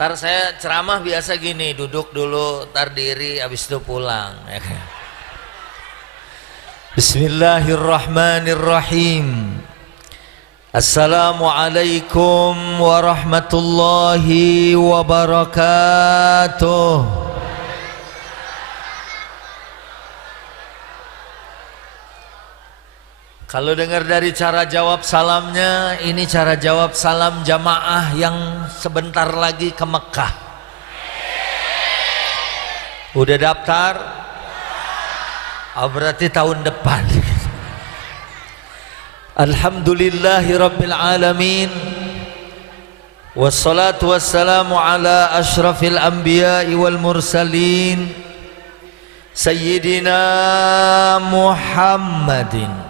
Ntar saya ceramah biasa gini, duduk dulu, ntar diri, habis itu pulang. Bismillahirrahmanirrahim. Assalamualaikum warahmatullahi wabarakatuh. Kalau dengar dari cara jawab salamnya, ini cara jawab salam jamaah yang sebentar lagi ke Mekah. Udah daftar? Oh, berarti tahun depan. Alhamdulillahirabbil alamin. Wassalatu wassalamu ala asyrafil anbiya'i wal mursalin Sayyidina Muhammadin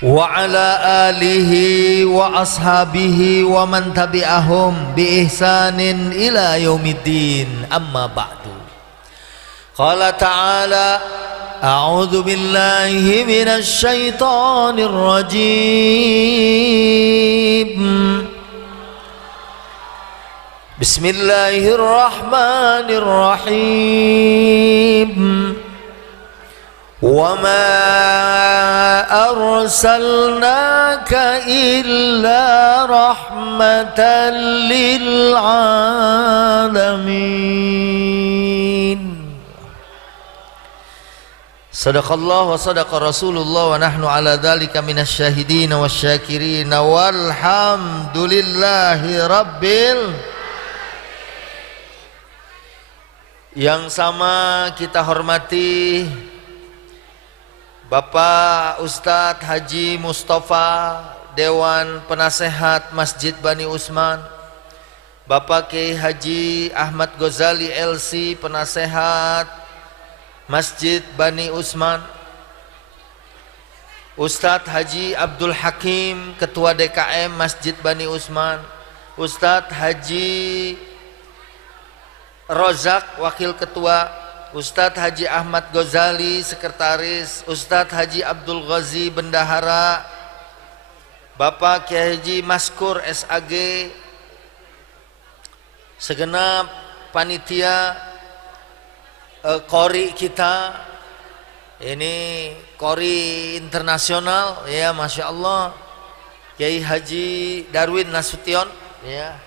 wa ala alihi wa ashabihi wa man tabi'ahum bi ihsanin ila yaumiddin, amma ba'du. Qala ta'ala a'udzu billahi minasy syaithanir rajim. Bismillahirrahmanirrahim. وَمَا أَرْسَلْنَاكَ إِلَّا رَحْمَةً لِلْعَالَمِينَ. Sadaqallah wa sadaqa Rasulullah wa nahnu ala dzalika minasy syahidin wasyakirin walhamdulillahi rabbil. Yang sama kita hormati Bapak Ustadz Haji Mustafa, Dewan Penasehat Masjid Bani Usman, Bapak Kiai Haji Ahmad Ghazali LC, Penasehat Masjid Bani Usman, Ustadz Haji Abdul Hakim, Ketua DKM Masjid Bani Usman, Ustadz Haji Rozak, Wakil Ketua, Ustadz Haji Ahmad Ghazali, Sekretaris, Ustadz Haji Abdul Ghazi, Bendahara, Bapak Kiai Haji Maskur SAG, segenap panitia Kori kita, ini Kori internasional, ya Masya Allah, Kiai Haji Darwin Nasution, ya,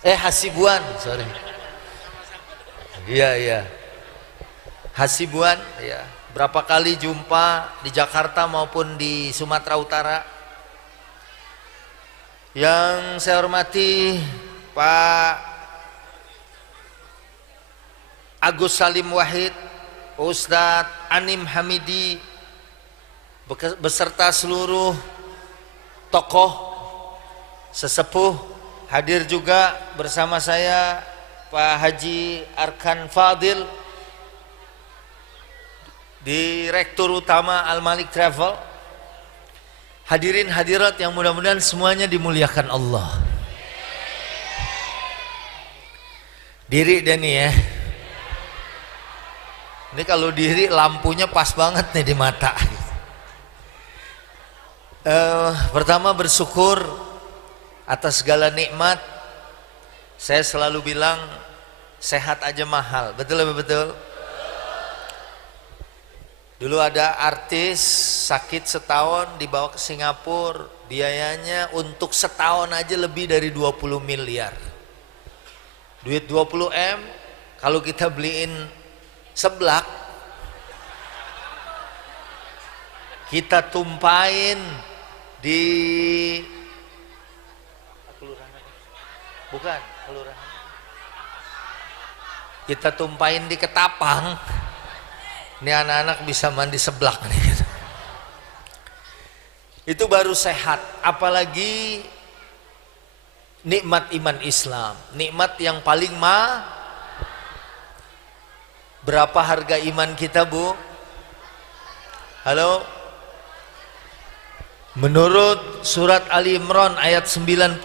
Hasibuan, sorry, iya. Hasibuan, ya, berapa kali jumpa di Jakarta maupun di Sumatera Utara. Yang saya hormati Pak Agus Salim Wahid, Ustadz Anim Hamidi, beserta seluruh tokoh sesepuh. Hadir juga bersama saya Pak Haji Arkan Fadil, Direktur Utama Al-Malik Travel. Hadirin hadirat yang mudah-mudahan semuanya dimuliakan Allah. Diri dan nih ya. Ini kalau diri lampunya pas banget nih di mata. Pertama bersyukur atas segala nikmat. Saya selalu bilang sehat aja mahal. Betul betul. Dulu ada artis sakit setahun dibawa ke Singapura, biayanya untuk setahun aja lebih dari 20 miliar. Duit 20 M, kalau kita beliin seblak, kita tumpahin di bukan kelurahan, kita tumpahin di Ketapang. Ini anak-anak bisa mandi seblak nih. Itu baru sehat, apalagi nikmat iman Islam, nikmat yang paling berapa harga iman kita, Bu? Halo? Menurut surat Ali Imran ayat 91,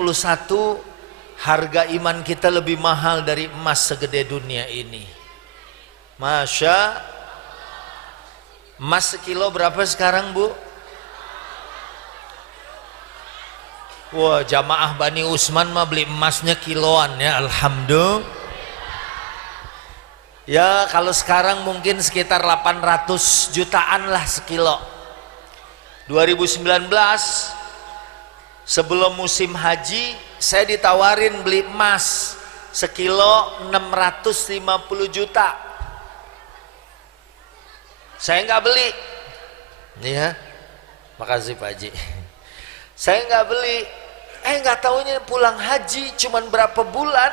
harga iman kita lebih mahal dari emas segede dunia ini. Masya. Emas sekilo berapa sekarang, Bu? Wah, jamaah Bani Usman mah beli emasnya kiloan ya, alhamdulillah. Ya kalau sekarang mungkin sekitar 800 jutaan lah sekilo. 2019 sebelum musim haji saya ditawarin beli emas sekilo 650 juta. Saya nggak beli. Ya, makasih Pak Haji. Saya nggak beli. Nggak taunya pulang haji cuman berapa bulan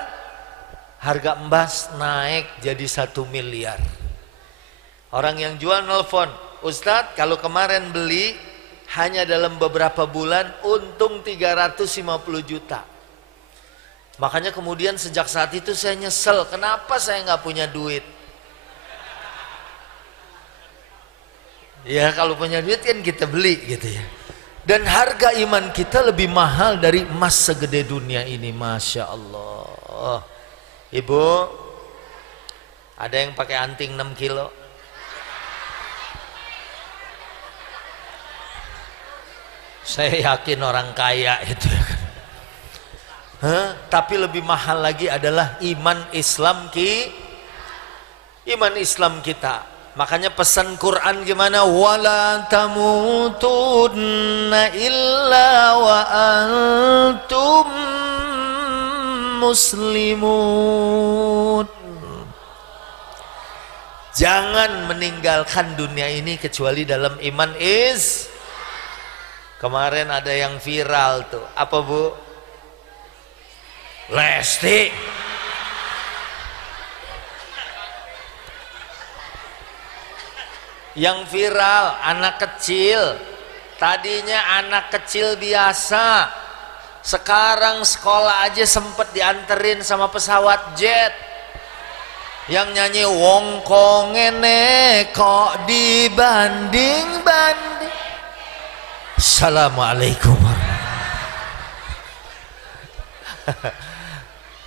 harga emas naik jadi 1 miliar. Orang yang jual nelfon, Ustadz kalau kemarin beli hanya dalam beberapa bulan untung 350 juta. Makanya kemudian sejak saat itu saya nyesel, kenapa saya nggak punya duit. Ya kalau punya duit kan kita beli gitu ya. Dan harga iman kita lebih mahal dari emas segede dunia ini, Masya Allah. Ibu, ada yang pakai anting 6 kilo? Saya yakin orang kaya itu ya kan. Tapi lebih mahal lagi adalah iman Islam kita. Makanya pesan Quran gimana? Wala tamutunna illa wa antum muslimun. Jangan meninggalkan dunia ini kecuali dalam iman Kemarin ada yang viral tuh. Apa Bu? Lesti. Yang viral anak kecil, tadinya anak kecil biasa, sekarang sekolah aja sempet dianterin sama pesawat jet. Yang nyanyi wong kongene kok dibanding-banding. Assalamualaikum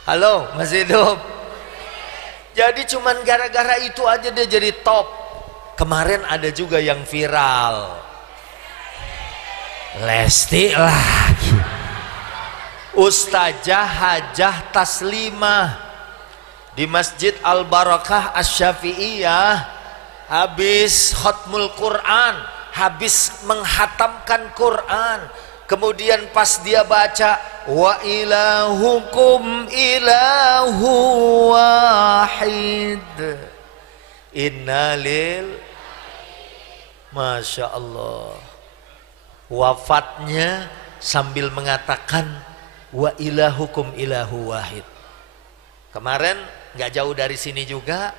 Halo, masih hidup? Jadi cuman gara-gara itu aja dia jadi top. Kemarin ada juga yang viral, Lesti lagi. Ustazah Hajah Taslimah di Masjid Al-Barakah Asy-Syafi'iyah habis khatmul Quran, habis menghatamkan Quran. Kemudian pas dia baca wa ilahukum ilahu wahid, innalil, Masya Allah, wafatnya sambil mengatakan wa ilahukum ilahu wahid. Kemarin nggak jauh dari sini juga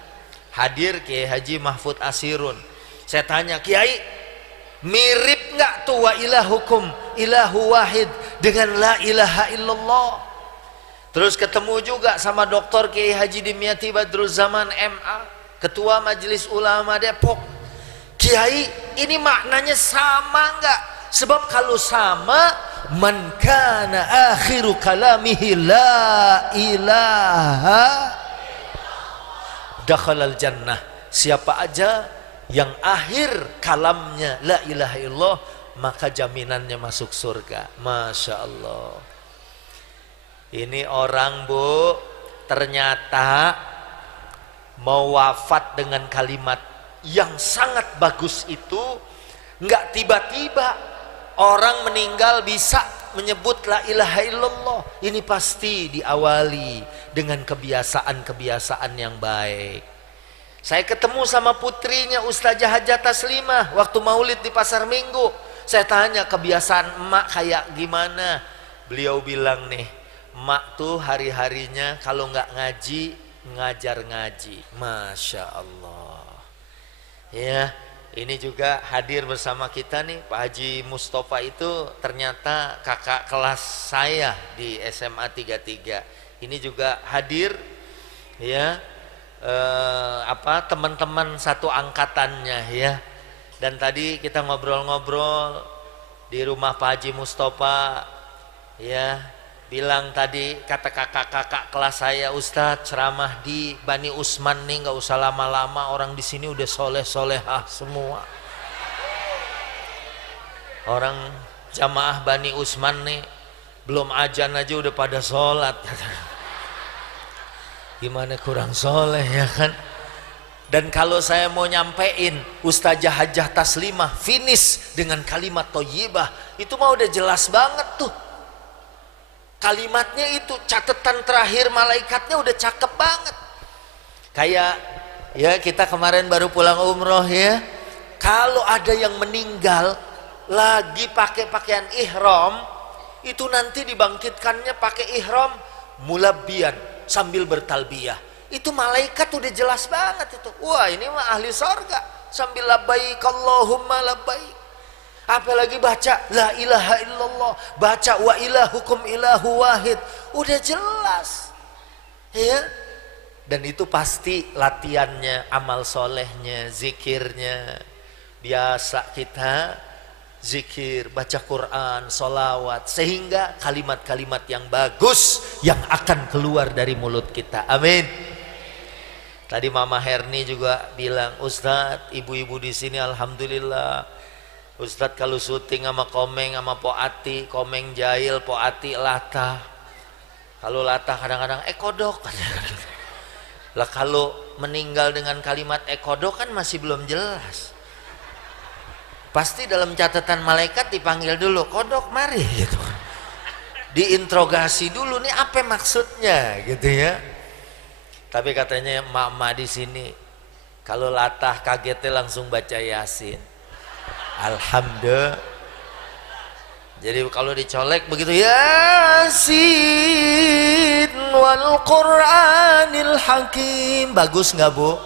hadir Kiai Haji Mahfud Asirun. Saya tanya, Kiai, mirip nggak tuh wa ilahukum ilahu wahid dengan la ilaha illallah? Terus ketemu juga sama Dr. Kiai Haji Dimyati Badruzzaman MA, Ketua Majelis Ulama Depok. Kiai, ini maknanya sama nggak? Sebab kalau sama, man kana akhiru kalamihi la ilaha dakhalal jannah. Siapa aja yang akhir kalamnya la ilaha illallah, maka jaminannya masuk surga. Masya Allah. Ini orang Bu, ternyata mau wafat dengan kalimat yang sangat bagus itu. Nggak tiba-tiba orang meninggal bisa menyebut la ilaha illallah. Ini pasti diawali dengan kebiasaan-kebiasaan yang baik. Saya ketemu sama putrinya Ustazah Hajah Taslimah waktu maulid di Pasar Minggu. Saya tanya kebiasaan emak kayak gimana. Beliau bilang nih, emak tuh hari-harinya kalau nggak ngaji, ngajar ngaji. Masya Allah. Ya, ini juga hadir bersama kita nih Pak Haji Mustafa, itu ternyata kakak kelas saya di SMA 33. Ini juga hadir ya, teman-teman satu angkatannya ya. Dan tadi kita ngobrol-ngobrol di rumah Pak Haji Mustafa ya, bilang tadi kata kakak-kakak kelas saya, Ustadz ceramah di Bani Usman nih nggak usah lama-lama, orang di sini udah soleh-solehah semua. Orang jamaah Bani Usman nih belum ajan aja udah pada sholat. Gimana kurang soleh ya kan? Dan kalau saya mau nyampein Ustazah Hajah Taslimah finish dengan kalimat thayyibah, itu mah udah jelas banget tuh. Kalimatnya itu catatan terakhir malaikatnya udah cakep banget. Kayak ya kita kemarin baru pulang umroh ya. Kalau ada yang meninggal lagi pakai pakaian ihram, itu nanti dibangkitkannya pakai ihram mulabbiyan sambil bertalbiyah. Itu malaikat udah jelas banget itu. Wah, ini mah ahli sorga sambil labbaik Allahumma labbaik. Apalagi baca la ilaha illallah, baca wa ilahukum ilahu wahid, udah jelas ya. Dan itu pasti latihannya, amal solehnya, zikirnya. Biasa kita zikir, baca Quran, solawat, sehingga kalimat-kalimat yang bagus yang akan keluar dari mulut kita. Amin. Tadi Mama Herni juga bilang, Ustadz, ibu-ibu di sini alhamdulillah. Ustadz kalau syuting sama Komeng sama Po Ati, Komeng jahil, Po Ati latah. Kalau latah kadang-kadang kodok. Lah kalau meninggal dengan kalimat kodok kan masih belum jelas. Pasti dalam catatan malaikat dipanggil dulu, kodok mari gitu. Diinterogasi dulu nih apa maksudnya gitu ya. Tapi katanya emak-emak di sini kalau latah kagetnya langsung baca Yasin. Alhamdulillah. Jadi kalau dicolek begitu Yasin wal Qur'anil Hakim. Bagus nggak Bu?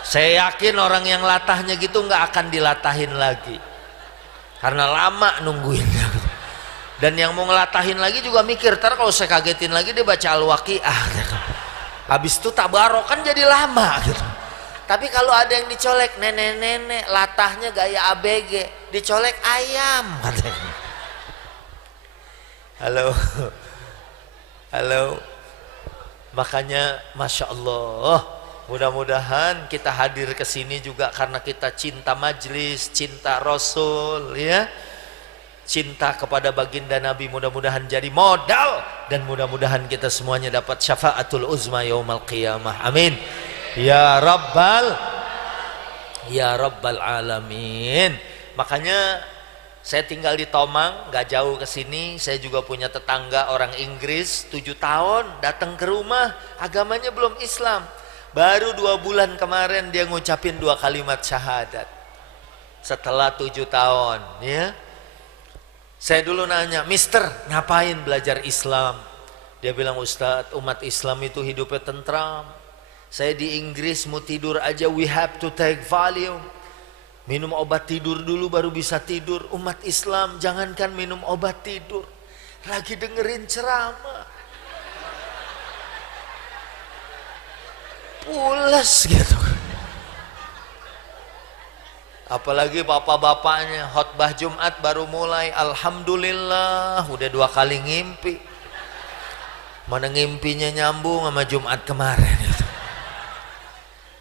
Saya yakin orang yang latahnya gitu nggak akan dilatahin lagi. Karena lama nungguinnya. Dan yang mau ngelatahin lagi juga mikir, ntar kalau saya kagetin lagi dia baca Al-Waqiah. Habis itu tabarok kan jadi lama gitu. Tapi kalau ada yang dicolek nenek-nenek latahnya gaya ABG, dicolek ayam katanya. Halo. Halo. Makanya Masya Allah, mudah-mudahan kita hadir ke sini juga karena kita cinta majlis, cinta Rasul ya. Cinta kepada baginda Nabi mudah-mudahan jadi modal, dan mudah-mudahan kita semuanya dapat syafaatul uzma yaumal qiyamah. Amin ya rabbal alamin. Makanya saya tinggal di Tomang, gak jauh ke sini. Saya juga punya tetangga orang Inggris, 7 tahun datang ke rumah, agamanya belum Islam. Baru 2 bulan kemarin dia ngucapin 2 kalimat syahadat setelah 7 tahun ya. Saya dulu nanya, Mister ngapain belajar Islam? Dia bilang, Ustadz, umat Islam itu hidupnya tentram. Saya di Inggris mau tidur aja we have to take Valium. Minum obat tidur dulu baru bisa tidur. Umat Islam jangankan minum obat tidur, lagi dengerin ceramah pules gitu. Apalagi bapak-bapaknya khotbah Jumat baru mulai, alhamdulillah udah 2 kali ngimpi. Mana ngimpinya nyambung sama Jumat kemarin itu.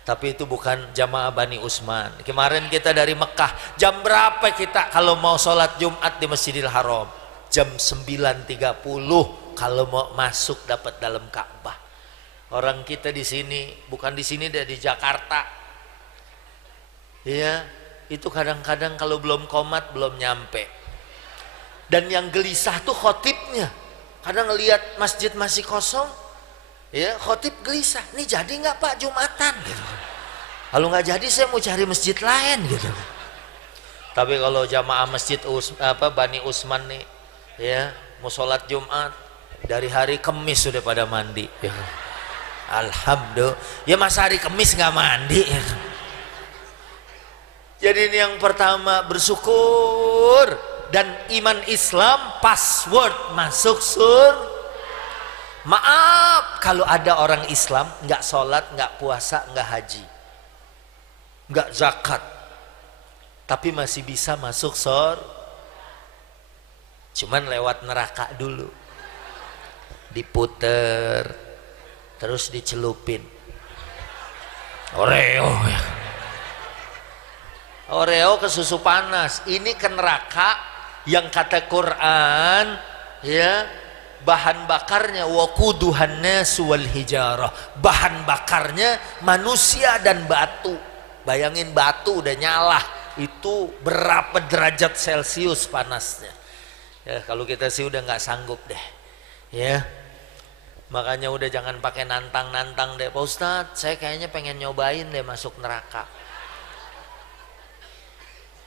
Tapi itu bukan jamaah Bani Usman. Kemarin kita dari Mekah, jam berapa kita kalau mau sholat Jumat di Masjidil Haram? Jam 9.30 kalau mau masuk dapat dalam Ka'bah. Orang kita di sini, bukan di sini deh, di Jakarta. Iya. Itu kadang-kadang kalau belum komat belum nyampe. Dan yang gelisah tuh khotibnya. Kadang ngelihat masjid masih kosong, ya khotib gelisah. Nih jadi nggak Pak Jumatan? Gitu. Kalau nggak jadi saya mau cari masjid lain gitu. Tapi kalau jamaah masjid Bani Usman nih, ya mau sholat Jumat dari hari Kamis sudah pada mandi. Ya. Alhamdulillah. Ya masa hari Kamis nggak mandi? Ya. Jadi ini yang pertama, bersyukur. Dan iman Islam password masuk surga. Maaf kalau ada orang Islam nggak sholat, nggak puasa, nggak haji, nggak zakat, tapi masih bisa masuk surga. Cuman lewat neraka dulu, diputer, terus dicelupin Oreo ya. Oreo ke susu panas. Ini ke neraka yang kata Quran ya, bahan bakarnya waquduhan nas wal hijarah, bahan bakarnya manusia dan batu. Bayangin batu udah nyala, itu berapa derajat Celcius panasnya. Ya, kalau kita sih udah nggak sanggup deh, ya. Makanya udah jangan pakai nantang-nantang deh, Pak Ustadz. Saya kayaknya pengen nyobain deh masuk neraka.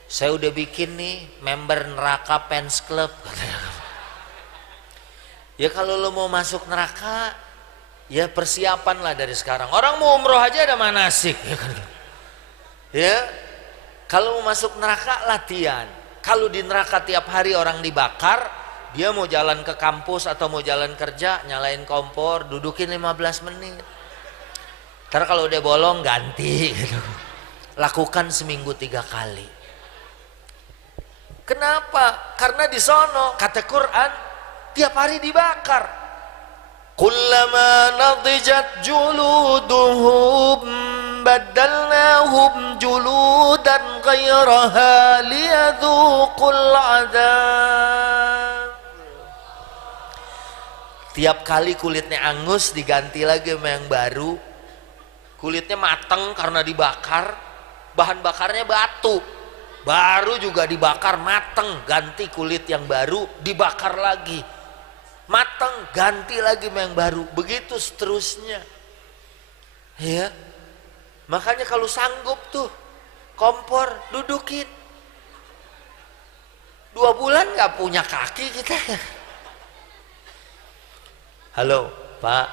Saya udah bikin nih member neraka fans club. Ya kalau lo mau masuk neraka, ya persiapan lah dari sekarang. Orang mau umroh aja ada manasik, ya kan? Ya, kalau mau masuk neraka latihan. Kalau di neraka tiap hari orang dibakar, dia mau jalan ke kampus atau mau jalan kerja, nyalain kompor, dudukin 15 menit. Karena kalau udah bolong ganti gitu. Lakukan seminggu 3 kali. Kenapa? Karena di sono kata Quran tiap hari dibakar. Kullama nadijat juluduhum badalnahum juludan ghairaha liyadhuqul adab. Tiap kali kulitnya angus diganti lagi sama yang baru. Kulitnya mateng karena dibakar, bahan bakarnya batu. Baru juga dibakar mateng, ganti kulit yang baru, dibakar lagi. Mateng, ganti lagi sama yang baru. Begitu seterusnya. Ya. Makanya kalau sanggup tuh kompor dudukin. 2 bulan nggak punya kaki kita. Halo Pak,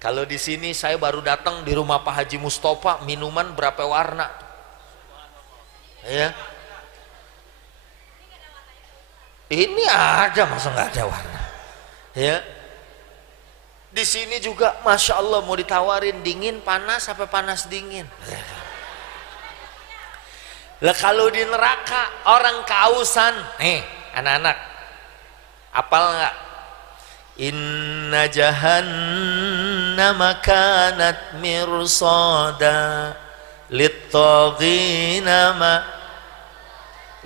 kalau di sini saya baru datang di rumah Pak Haji Mustafa, minuman berapa warna? Ya, ini ada, masa nggak ada warna? Ya, di sini juga masya Allah mau ditawarin dingin panas apa panas dingin. Lah kalau di neraka orang kausan, anak-anak, apal nggak? Inna jahannama kanat mirsada littaghina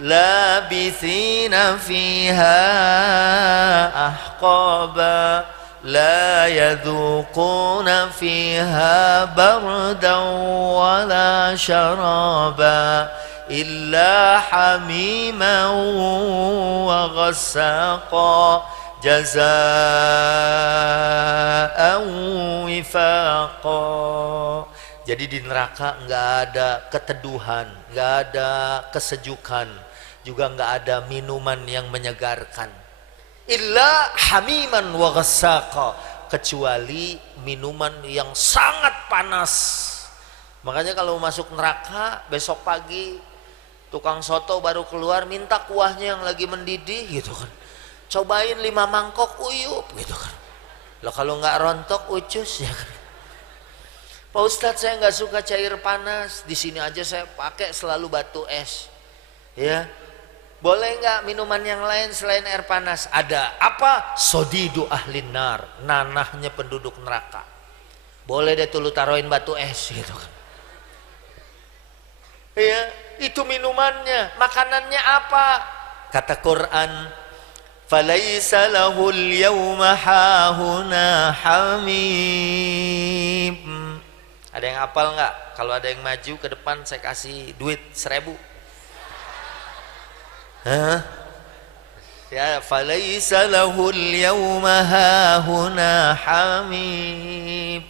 labithina fiha ahqaba la yadhuquna fiha bardan wala syaraba illa hamiman wa ghassaqa jazaa'an wifaqa. Jadi di neraka nggak ada keteduhan, nggak ada kesejukan, juga nggak ada minuman yang menyegarkan. Illa hamiman wa ghassaqa, kecuali minuman yang sangat panas. Makanya kalau masuk neraka besok pagi tukang soto baru keluar minta kuahnya yang lagi mendidih gitu kan. Cobain 5 mangkok uyup gitu kan. Lah kalau nggak rontok ucus ya kan. Pak Ustadz saya nggak suka cair panas, di sini aja saya pakai selalu batu es. Ya, boleh nggak minuman yang lain selain air panas? Ada. Apa? Sodidu ahlin nar, nanahnya penduduk neraka. Boleh deh tuh lu taruhin batu es gitu kan. Ya, itu minumannya. Makanannya apa? Kata Quran, falaisa lahul yawma hahuna hamim. Ada yang hafal nggak? Kalau ada yang maju ke depan saya kasih duit 1000. Hah? Ya, falaisa lahul yawma hahuna hamim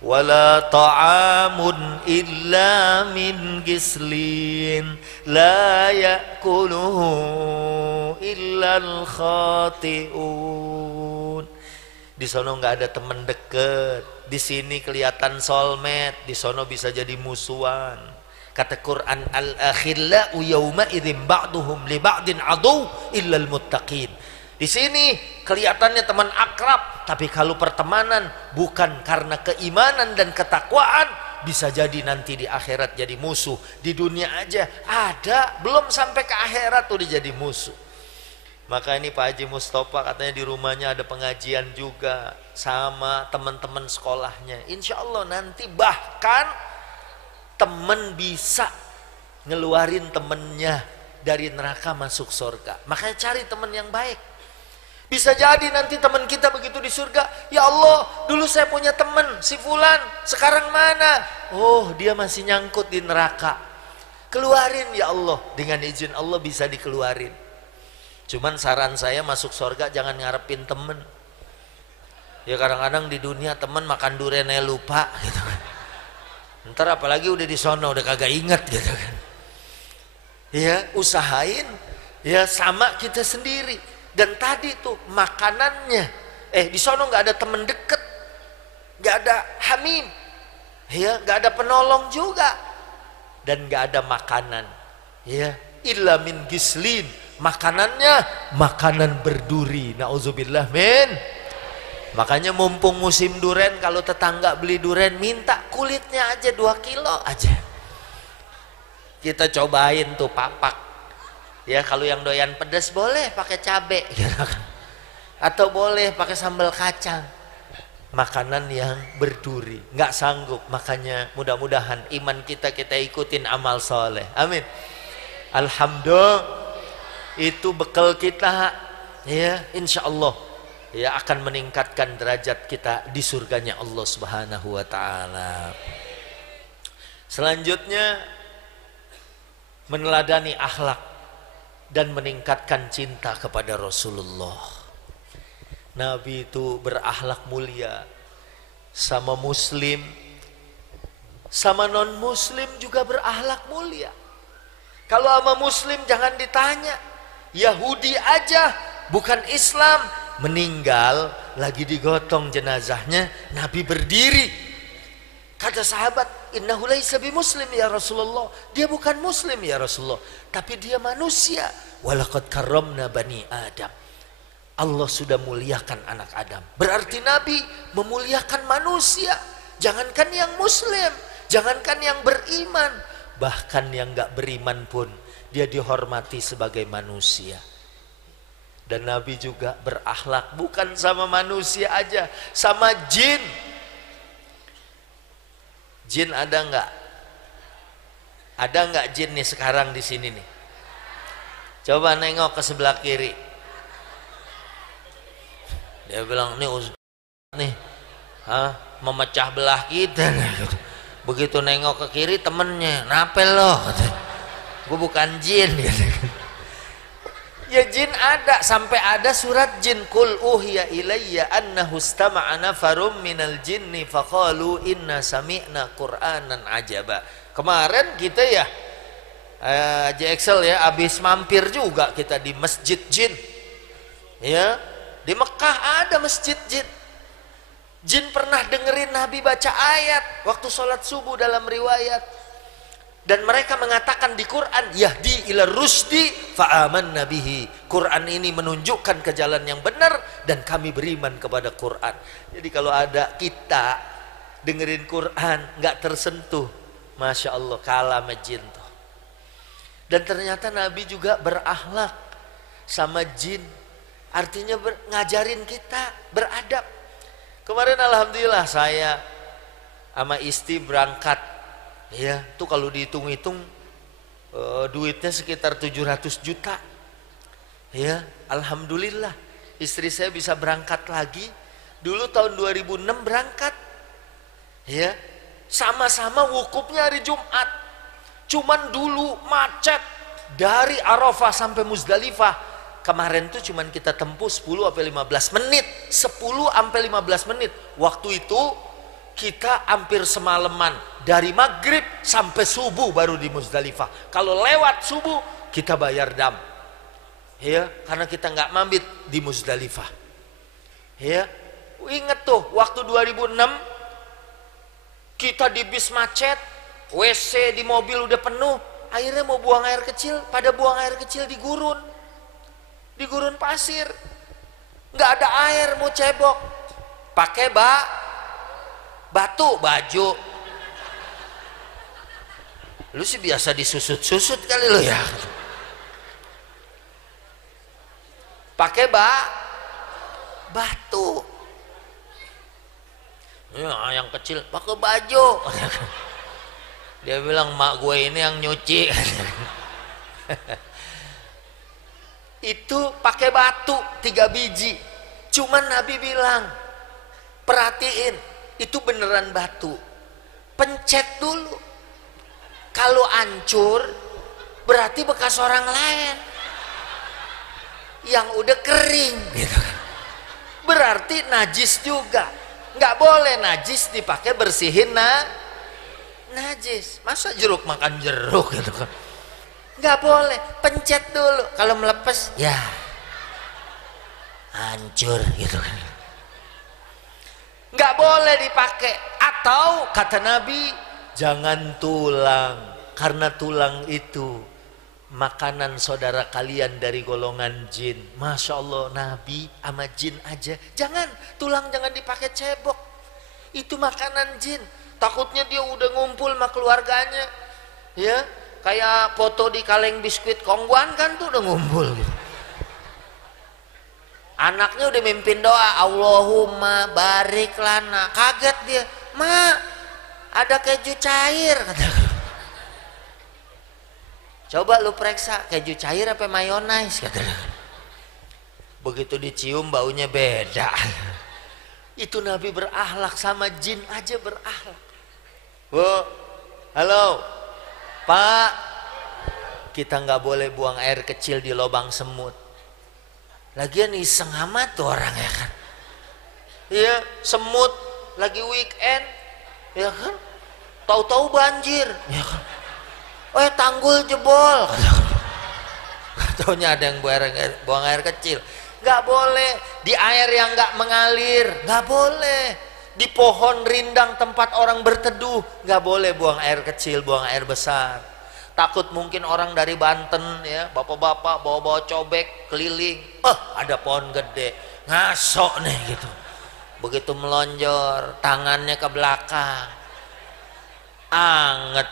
wala ta'amun illa min gislin la ya'kuluhu illa al-khati'un. Di sono nggak ada teman deket, di sini kelihatan soulmate, di sono bisa jadi musuhan. Kata Quran, al-akhillau yawma idzin ba'duhum li ba'din adu illa al-muttaqin. Di sini kelihatannya teman akrab, tapi kalau pertemanan bukan karena keimanan dan ketakwaan, bisa jadi nanti di akhirat jadi musuh. Di dunia aja ada, belum sampai ke akhirat udah jadi musuh. Maka ini Pak Haji Mustafa katanya di rumahnya ada pengajian juga sama teman-teman sekolahnya. Insya Allah nanti bahkan teman bisa ngeluarin temennya dari neraka masuk surga. Makanya cari teman yang baik. Bisa jadi nanti teman kita begitu di surga, ya Allah, dulu saya punya teman si fulan, sekarang mana? Oh, dia masih nyangkut di neraka. Keluarin ya Allah, dengan izin Allah bisa dikeluarin. Cuman saran saya masuk surga jangan ngarepin temen. Ya kadang-kadang di dunia temen makan duriannya lupa gitu kan. Ntar apalagi udah di sono udah kagak inget gitu kan. Ya usahain ya sama kita sendiri. Dan tadi tuh makanannya, di sono nggak ada temen deket, nggak ada hamim, ya nggak ada penolong juga, dan nggak ada makanan, ya illa min gislin, makanannya makanan berduri, nauzubillah min. Makanya mumpung musim duren, kalau tetangga beli duren minta kulitnya aja 2 kilo aja, kita cobain tuh papak. Ya kalau yang doyan pedas boleh pakai cabai gitu kan. Atau boleh pakai sambal kacang. Makanan yang berduri, nggak sanggup. Makanya mudah-mudahan iman kita ikutin amal soleh. Amin. Alhamdulillah, itu bekal kita ya, insya Allah ya akan meningkatkan derajat kita di surganya Allah Subhanahu wa taala. Selanjutnya meneladani akhlak dan meningkatkan cinta kepada Rasulullah. Nabi itu berakhlak mulia, sama muslim, sama non muslim juga berakhlak mulia. Kalau sama muslim jangan ditanya, Yahudi aja bukan Islam, meninggal lagi digotong jenazahnya, Nabi berdiri. Kata sahabat, innahu laisa bimuslim ya Rasulullah. Dia bukan muslim ya Rasulullah, tapi dia manusia. Walaqad karramna bani Adam. Allah sudah muliakan anak Adam. Berarti Nabi memuliakan manusia. Jangankan yang muslim, jangankan yang beriman, bahkan yang gak beriman pun dia dihormati sebagai manusia. Dan Nabi juga berakhlak bukan sama manusia aja, sama jin. Jin ada nggak? Ada nggak jin nih sekarang di sini nih? Coba nengok ke sebelah kiri. Dia bilang nih, memecah belah kita. Begitu nengok ke kiri temennya, napel loh. Gue bukan jin. Ya jin ada, sampai ada surat jin, kul uhiya ilayya annahu istama'a nafarum minal jinni faqalu inna sami'na qur'anan ajaba. Kemarin kita ya JXL ya habis mampir juga kita di masjid jin. Ya, di Mekah ada masjid jin. Jin pernah dengerin Nabi baca ayat waktu sholat subuh dalam riwayat. Dan mereka mengatakan di Quran, yahdi ila rusdi fa'amanna bihi. Quran ini menunjukkan ke jalan yang benar dan kami beriman kepada Quran. Jadi kalau ada kita dengerin Quran nggak tersentuh, masya Allah kalah sama jin tuh. Dan ternyata Nabi juga berakhlak sama jin, artinya ngajarin kita beradab. Kemarin alhamdulillah saya sama istri berangkat. Ya, tuh kalau dihitung-hitung duitnya sekitar 700 juta. Ya, alhamdulillah istri saya bisa berangkat lagi. Dulu tahun 2006 berangkat. Ya, sama-sama wukufnya hari Jumat. Cuman dulu macet dari Arafah sampai Muzdalifah. Kemarin tuh cuman kita tempuh 10 sampai 15 menit. 10 sampai 15 menit. Waktu itu kita hampir semalaman, dari maghrib sampai subuh baru di Muzdalifah. Kalau lewat subuh kita bayar dam, ya, karena kita nggak mabit di Muzdalifah. Ya, inget tuh waktu 2006 kita di bis macet, WC di mobil udah penuh, akhirnya mau buang air kecil, pada buang air kecil di gurun pasir, nggak ada air, mau cebok, pakai batu baju. Lu sih biasa disusut-susut kali lu ya. Pakai batu. Ya, yang kecil pakai baju. Dia bilang mak gue ini yang nyuci. itu pakai batu 3 biji. Cuman Nabi bilang, perhatiin, itu beneran batu, pencet dulu. Kalau hancur berarti bekas orang lain yang udah kering gitu kan. Berarti najis juga. Nggak boleh najis dipakai bersihin najis. Masa jeruk makan jeruk gitu kan. Nggak boleh, pencet dulu. Kalau melepas ya hancur gitu kan. Nggak boleh dipakai. Atau kata Nabi, jangan tulang, karena tulang itu makanan saudara kalian dari golongan jin. Masya Allah, Nabi sama jin aja. Jangan, tulang jangan dipakai cebok. Itu makanan jin. Takutnya dia udah ngumpul sama keluarganya, ya kayak foto di kaleng biskuit kongguan kan tuh udah ngumpul gitu. Anaknya udah mimpin doa, Allahumma barik lana. Kaget dia, ma ada keju cair kata. Coba lu periksa keju cair apa mayonaise kata. Begitu dicium baunya beda. Itu Nabi berakhlak, sama jin aja berakhlak. Bu, halo Pak, kita nggak boleh buang air kecil di lubang semut. Lagian iseng amat tuh orang ya kan. Iya, semut lagi weekend ya kan, tahu-tahu banjir ya kan. Tanggul jebol. Taunya ada yang buang air kecil. Nggak boleh di air yang nggak mengalir, nggak boleh di pohon rindang tempat orang berteduh, nggak boleh buang air kecil, buang air besar. Takut mungkin orang dari Banten ya, bapak-bapak bawa-bawa cobek keliling, ada pohon gede, ngasok nih gitu. Begitu melonjor tangannya ke belakang, anget.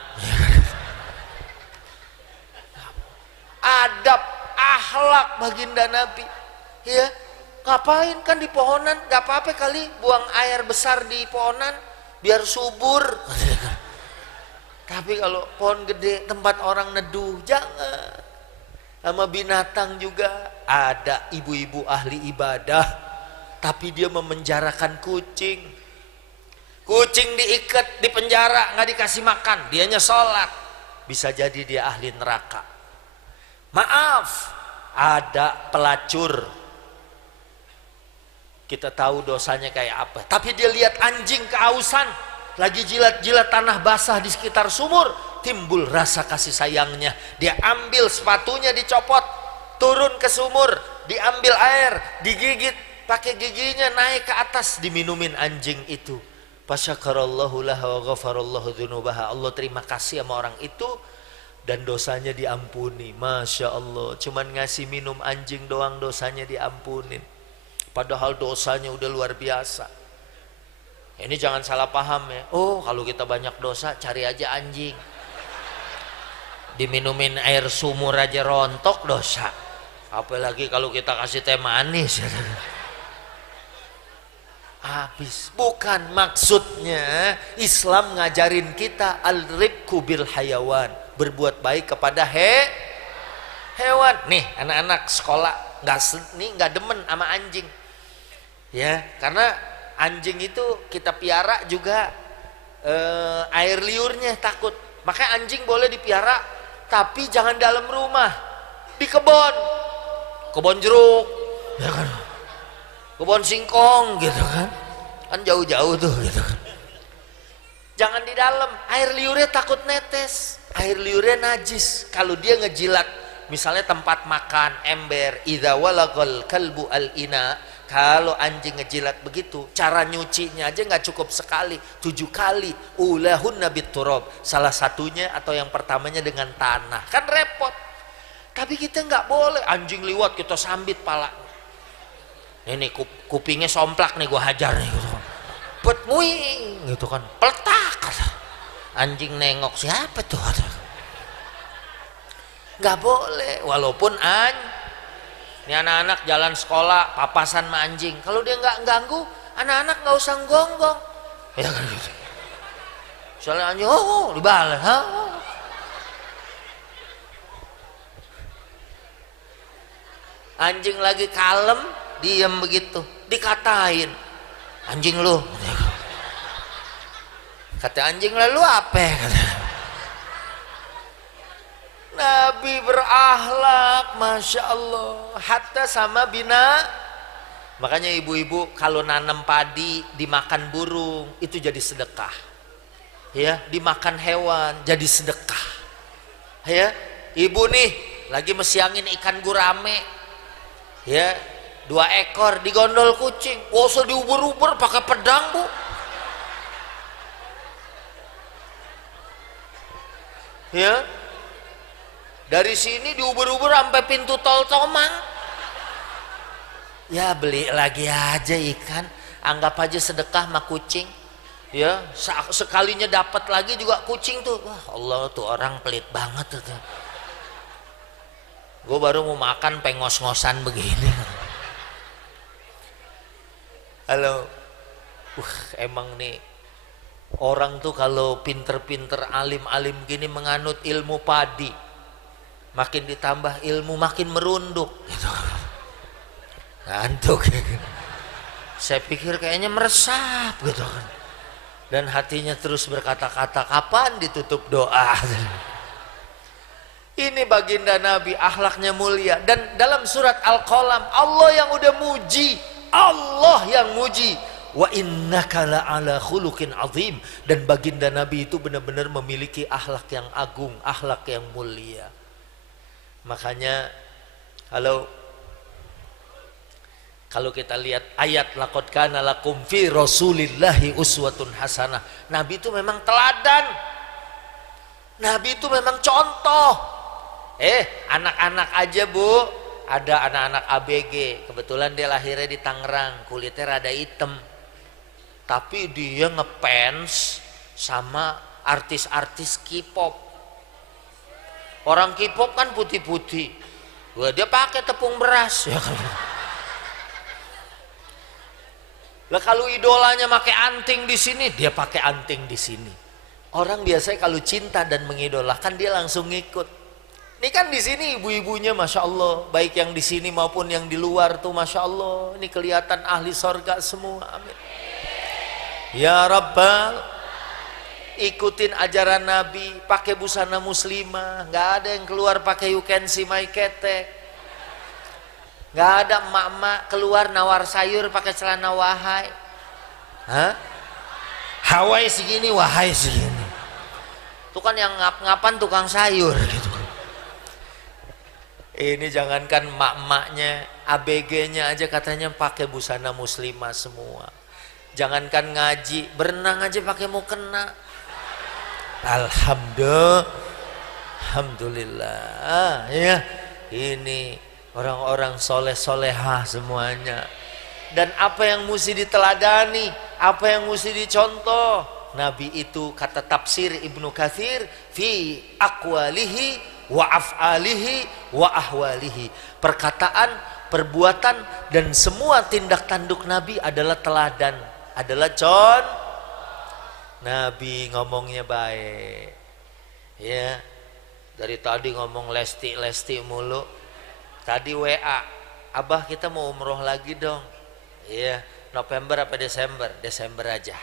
Adab akhlak baginda Nabi ya. Ngapain kan di pohonan, gak apa-apa kali buang air besar di pohonan biar subur. Tapi kalau pohon gede tempat orang neduh, jangan. Sama binatang juga. Ada ibu-ibu ahli ibadah tapi dia memenjarakan kucing. Kucing diikat di penjara, nggak dikasih makan, dianya sholat. Bisa jadi dia ahli neraka. Maaf, ada pelacur, kita tahu dosanya kayak apa, tapi dia lihat anjing kehausan lagi jilat-jilat tanah basah di sekitar sumur, timbul rasa kasih sayangnya. Dia ambil sepatunya, dicopot, turun ke sumur, diambil air, digigit pakai giginya, naik ke atas, diminumin anjing itu. Fasyakarallahu laha wa ghafarallahu dzunubaha. Allah terima kasih sama orang itu dan dosanya diampuni. Masya Allah, cuman ngasih minum anjing doang dosanya diampunin, padahal dosanya udah luar biasa. Ini jangan salah paham ya. Oh, kalau kita banyak dosa cari aja anjing, diminumin air sumur aja rontok dosa, apalagi kalau kita kasih teh manis habis. Bukan maksudnya Islam ngajarin kita al-rifqu bil hayawan, berbuat baik kepada hewan. Nih anak-anak sekolah nggak demen sama anjing ya, karena anjing itu kita piara juga air liurnya takut. Makanya anjing boleh dipiara tapi jangan dalam rumah, di kebon jeruk ya kan, kebon singkong gitu kan jauh-jauh tuh gitu kan. Jangan di dalam, air liurnya takut netes, air liurnya najis. Kalau dia ngejilat misalnya tempat makan, ember, idza walagal kalbu al ina, kalau anjing ngejilat begitu, cara nyucinya aja nggak cukup sekali, 7 kali. Ulahunna biturab, salah satunya atau yang pertamanya dengan tanah, kan repot. Tapi kita nggak boleh, anjing liwat kita sambit pala. Ini kupingnya somplak nih, gua hajar nih gitu. Bet muing gitu kan, peletak. Anjing nengok, siapa tuh? Nggak boleh, walaupun ini anak-anak jalan sekolah papasan sama anjing, kalau dia nggak ganggu, anak-anak nggak usah gonggong ya kan gitu. Soalnya anjing dibalas, Anjing lagi kalem, diem begitu, dikatain, anjing lu. Kata anjing, lalu apa? Nabi berakhlak, masya Allah, hatta sama bina. Makanya ibu-ibu kalau nanam padi dimakan burung itu jadi sedekah, ya, dimakan hewan jadi sedekah, ya. Ibu nih lagi mesiangin ikan gurame, ya, 2 ekor digondol kucing, usah diuber-uber pakai pedang, Bu. Ya, dari sini diuber-uber sampai pintu tol Tomang. Ya beli lagi aja ikan, anggap aja sedekah sama kucing. Ya, sekalinya dapat lagi juga kucing tuh. Wah, Allah tuh orang pelit banget tuh. Gue baru mau makan pengos-ngosan begini. Halo. Emang nih orang tuh kalau pinter-pinter, alim-alim gini menganut ilmu padi, makin ditambah ilmu makin merunduk gitu. Ngantuk. Saya pikir kayaknya meresap gitu kan, dan hatinya terus berkata-kata, kapan ditutup doa. Ini baginda Nabi, akhlaknya mulia. Dan dalam surat Al-Qalam, Allah yang udah muji, Allah yang muji, wa innaka la'ala khuluqin azim. Dan baginda Nabi itu benar-benar memiliki akhlak yang agung, akhlak yang mulia. Makanya kalau kita lihat ayat laqad kana lakum fi rasulillahi uswatun hasanah, Nabi itu memang teladan, Nabi itu memang contoh. Anak-anak aja, Bu, ada anak-anak ABG, kebetulan dia lahirnya di Tangerang, kulitnya rada hitam, tapi dia ngefans sama artis-artis K-pop. Orang K-pop kan putih-putih, dia pakai tepung beras, ya kan. Lah kalau idolanya pakai anting di sini, dia pakai anting di sini. Orang biasanya kalau cinta dan mengidolakan dia langsung ngikut. Ini kan di sini ibu-ibunya, masya Allah, baik yang di sini maupun yang di luar tuh, masya Allah, ini kelihatan ahli sorga semua. Amin. Ya Rabbal, ikutin ajaran Nabi, pakai busana muslimah, nggak ada yang keluar pakai you can see my ketek. Nggak ada emak-emak keluar nawar sayur pakai celana wahai. Hawai segini, wahai segini. Itu kan yang ngap-ngapan tukang sayur gitu. Ini jangankan emak-emaknya, ABG-nya aja katanya pakai busana muslimah semua. Jangankan ngaji, berenang aja pakai mukena. Alhamdulillah, ya. Ini orang-orang soleh-solehah semuanya. Dan apa yang mesti diteladani, apa yang mesti dicontoh, Nabi itu kata tafsir Ibnu Katsir, fi aqwalihi wa af'alihi wa ahwalihi. Perkataan, perbuatan dan semua tindak tanduk Nabi adalah teladan, adalah Nabi ngomongnya baik. Ya. Dari tadi ngomong lesti mulu. Tadi WA, Abah kita mau umroh lagi dong. Iya, November apa Desember? Desember aja.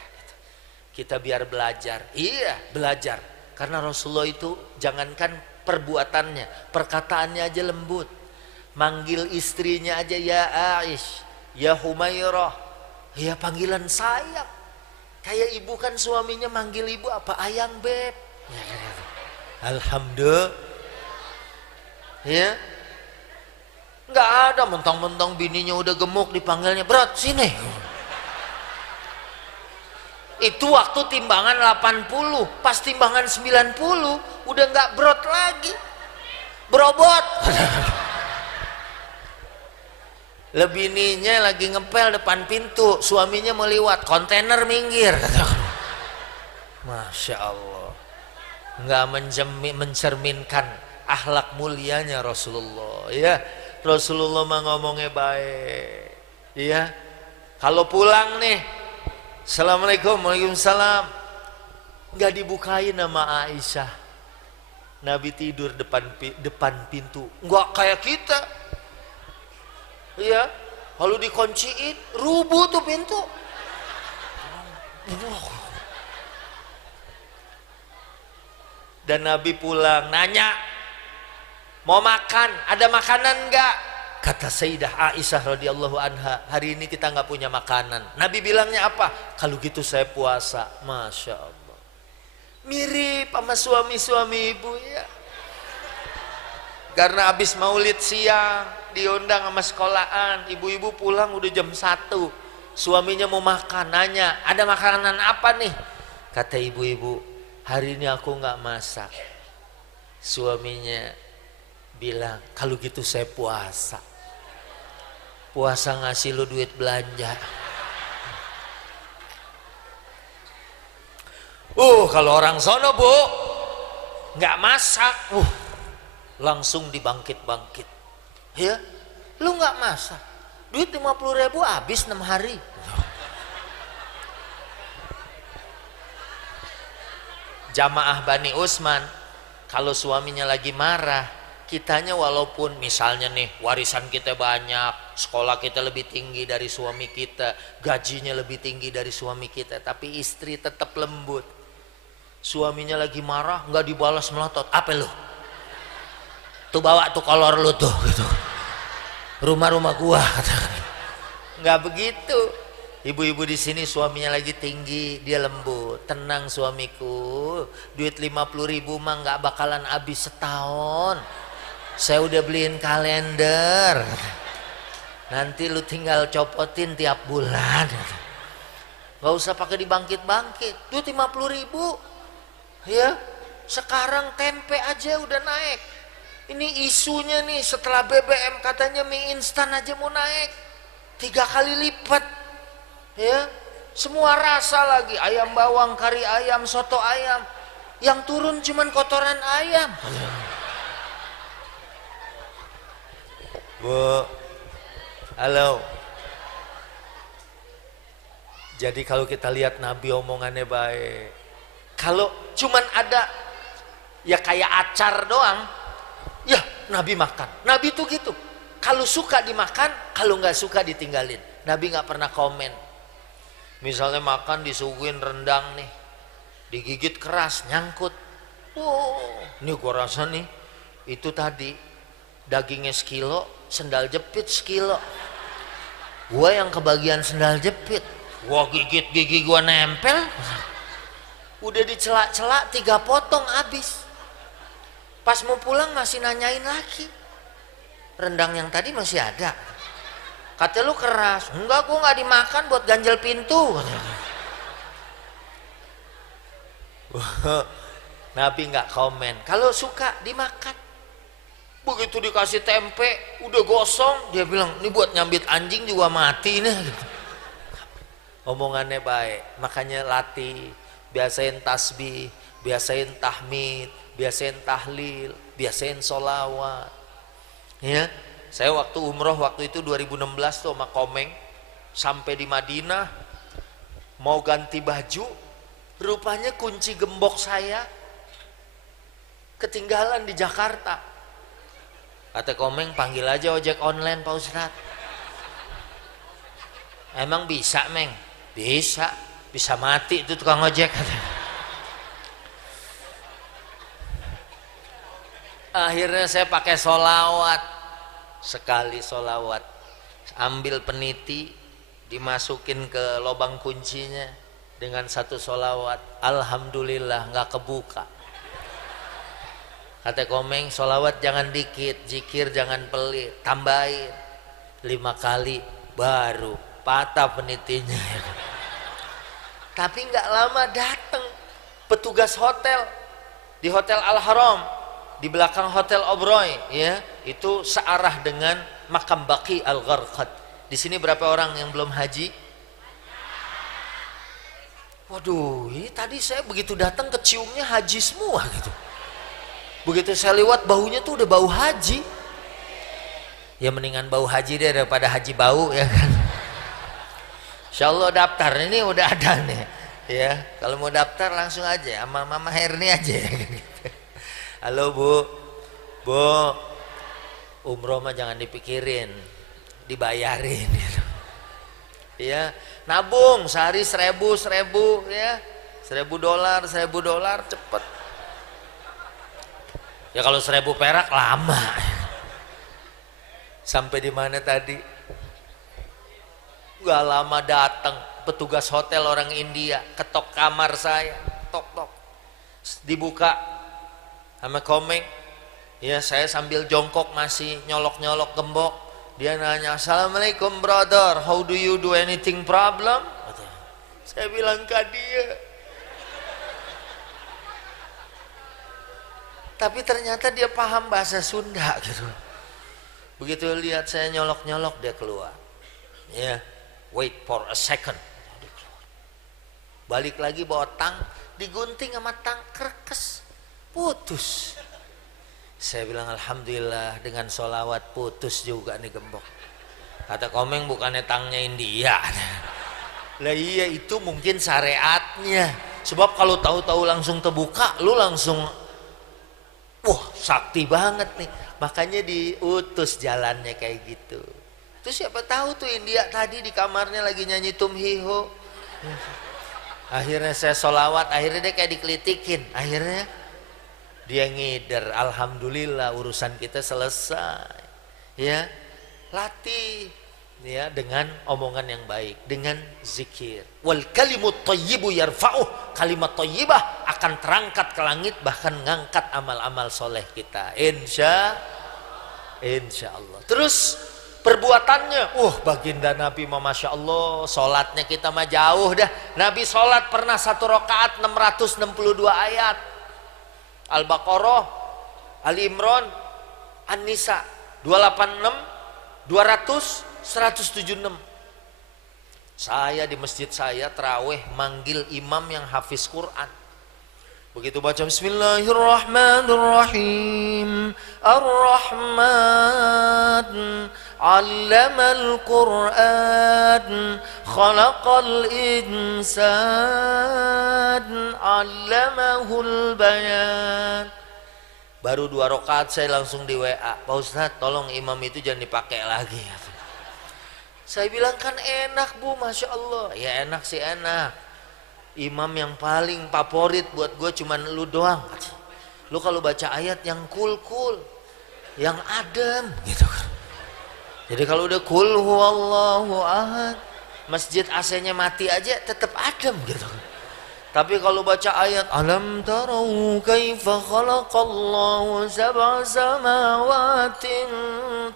Kita biar belajar. Iya, belajar. Karena Rasulullah itu jangankan perbuatannya, perkataannya aja lembut. Manggil istrinya aja ya Aish, ya Humairah. Ya panggilan sayang. Kayak ibu kan suaminya manggil ibu apa? Ayang beb. Ya, alhamdulillah. Ya. Nggak ada mentang-mentang bininya udah gemuk dipanggilnya, berat sini. Itu waktu timbangan 80, pas timbangan 90 udah nggak berat lagi, berobot. Bininya lagi ngepel depan pintu, suaminya mau lewat, kontainer minggir. Masya Allah, nggak mencerminkan akhlak mulianya Rasulullah, ya. Rasulullah mah ngomongnya baik, iya. Kalau pulang nih, Assalamualaikum, waalaikumsalam, nggak dibukain sama Aisyah. Nabi tidur depan pintu, nggak kayak kita. Iya, kalau dikunciin rubuh tuh pintu. Dan Nabi pulang nanya, mau makan, ada makanan enggak? Kata Sayyidah Aisyah radhiyallahu anha, hari ini kita nggak punya makanan. Nabi bilangnya apa? Kalau gitu saya puasa. Masya Allah, mirip sama suami-suami ibu ya. Karena habis maulid siang diundang sama sekolahan, ibu-ibu pulang udah jam 1, suaminya mau makan, nanya ada makanan apa nih? Kata ibu-ibu, hari ini aku nggak masak. Suaminya bilang, kalau gitu saya puasa. Puasa ngasih lu duit belanja. Kalau orang sono bu nggak masak, langsung dibangkit-bangkit. Ya, lu nggak masak, duit 50.000 habis 6 hari. Jamaah Bani Utsman, kalau suaminya lagi marah, kitanya walaupun misalnya nih warisan kita banyak, sekolah kita lebih tinggi dari suami kita, gajinya lebih tinggi dari suami kita, tapi istri tetap lembut. Suaminya lagi marah, nggak dibalas melotot, apa lu? Tuh bawa tuh kolor lu tuh, gitu. Rumah-rumah gua, nggak begitu. Ibu-ibu di sini suaminya lagi tinggi, dia lembut, tenang suamiku, duit 50.000 mah nggak bakalan habis setahun. Saya udah beliin kalender, nanti lu tinggal copotin tiap bulan. Gak usah pakai dibangkit-bangkit, duit 50.000 ya. Sekarang tempe aja udah naik. Ini isunya nih, setelah BBM katanya mie instan aja mau naik 3 kali lipat ya. Semua rasa lagi, ayam bawang, kari ayam, soto ayam, yang turun cuman kotoran ayam. Bu, halo. Jadi kalau kita lihat Nabi omongannya baik. Kalau cuman ada ya kayak acar doang, ya Nabi makan. Nabi tuh gitu. Kalau suka dimakan, kalau nggak suka ditinggalin. Nabi nggak pernah komen. Misalnya makan disuguhin rendang nih, digigit keras, nyangkut. Ini gua rasa nih, itu tadi dagingnya sekilo, sendal jepit sekilo. Gua yang kebagian sendal jepit, gua gigit gigi gua nempel, udah dicelak-celak 3 potong habis. Pas mau pulang masih nanyain lagi, rendang yang tadi masih ada. Kata lu keras, enggak gua nggak dimakan buat ganjel pintu. Nabi nggak komen, kalau suka dimakan. Begitu dikasih tempe udah gosong, dia bilang ini buat nyambit anjing juga mati nih. Omongannya baik, makanya latih, biasain tasbih, biasain tahmid, biasain tahlil, biasain sholawat. Ya, saya waktu umroh waktu itu 2016 tuh sama Komeng, sampai di Madinah mau ganti baju, rupanya kunci gembok saya ketinggalan di Jakarta. Kata Komeng, panggil aja ojek online Pak Ustadz. Emang bisa Meng? Bisa, bisa mati itu tukang ojek. Akhirnya saya pakai sholawat, sekali sholawat, ambil peniti, dimasukin ke lubang kuncinya dengan 1 sholawat, alhamdulillah nggak kebuka. Kata Komeng, sholawat jangan dikit, zikir jangan pelit, tambahin 5 kali baru patah penitinya. Tapi nggak lama datang petugas hotel di Hotel Al Haram, di belakang Hotel Oberoi, ya, itu searah dengan makam Baqi Al Gharqad. Di sini berapa orang yang belum haji? Waduh, tadi saya begitu datang keciumnya haji semua gitu. Begitu saya lewat baunya tuh udah bau haji. Ya mendingan bau haji deh daripada haji bau ya kan. Insya Allah daftar ini udah ada nih ya. Kalau mau daftar langsung aja sama Mama Herni aja ya kan gitu. Halo Bu, umroh mah jangan dipikirin. dibayarin gitu. Ya, nabung sehari 1.000 ya, $1.000 cepet. Ya kalau 1.000 perak lama. Sampai di mana tadi? Gak lama datang petugas hotel orang India, ketok kamar saya, tok tok, dibuka sama Komeng. Ya saya sambil jongkok masih nyolok-nyolok gembok. Dia nanya, "Assalamualaikum brother, how do you do, anything problem?" Saya bilang ke dia. Tapi ternyata dia paham bahasa Sunda gitu. Begitu lihat saya nyolok-nyolok, dia keluar. Ya, wait for a second. Balik lagi bawa tang, digunting sama tang, kerekes, putus. Saya bilang alhamdulillah, dengan sholawat putus juga nih gembok. Kata Komeng, bukannya tangnya India. Lah iya, itu mungkin syariatnya. Sebab kalau tahu-tahu langsung terbuka, lu langsung wah sakti banget nih. Makanya diutus jalannya kayak gitu. Terus siapa tahu tuh India tadi di kamarnya lagi nyanyi Tum Hi Ho. Akhirnya saya sholawat, akhirnya dia kayak dikelitikin. Akhirnya dia ngider, alhamdulillah urusan kita selesai. Ya, latih ya dengan omongan yang baik, dengan zikir. Wal kalimut thayyibu yarfa'uh, kalimat thayyibah akan terangkat ke langit, bahkan ngangkat amal-amal soleh kita. Insya Allah. Terus perbuatannya, baginda Nabi mah masya Allah, sholatnya kita mah jauh dah. Nabi sholat pernah 1 rakaat 662 ayat. Al-Baqarah, Ali Imran, An-Nisa, 286, 200, 176. Saya di masjid saya terawih manggil imam yang hafiz Quran. Begitu baca Bismillahirrahmanirrahim, Ar-Rahman, 'allamal Qur'an, khalaqal insan, 'allamahul bayan. Baru 2 rakaat saya langsung di WA, "Pak Ustadz, tolong imam itu jangan dipakai lagi." Saya bilang, kan enak Bu, masya Allah. Ya enak sih enak. Imam yang paling favorit buat gue cuman lu doang. Lu kalau baca ayat yang cool, yang adem gitu kan. Jadi kalau udah kul huwallahu ahad, masjid AC-nya mati aja tetap adem gitu kan. Tapi kalau baca ayat alam tarau kaifa khalaqallahu sab'a samawatin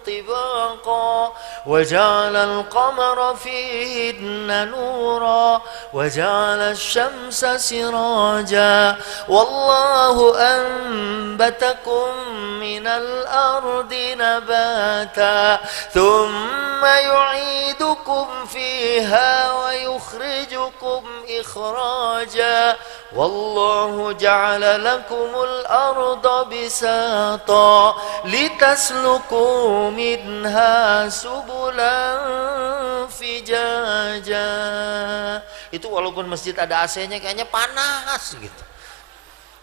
tibaqa wa ja'ala al-qamara fihinna nura wa ja'ala asy-syamsa siraja wallahu anbatakum minal ardi nabata thumma yu'idukum fiha wa yukhrijukum ikhraja wallahu ja'ala lakumul arda bisata litasluku minha subulan fijaja. Itu walaupun masjid ada AC-nya kayaknya panas gitu.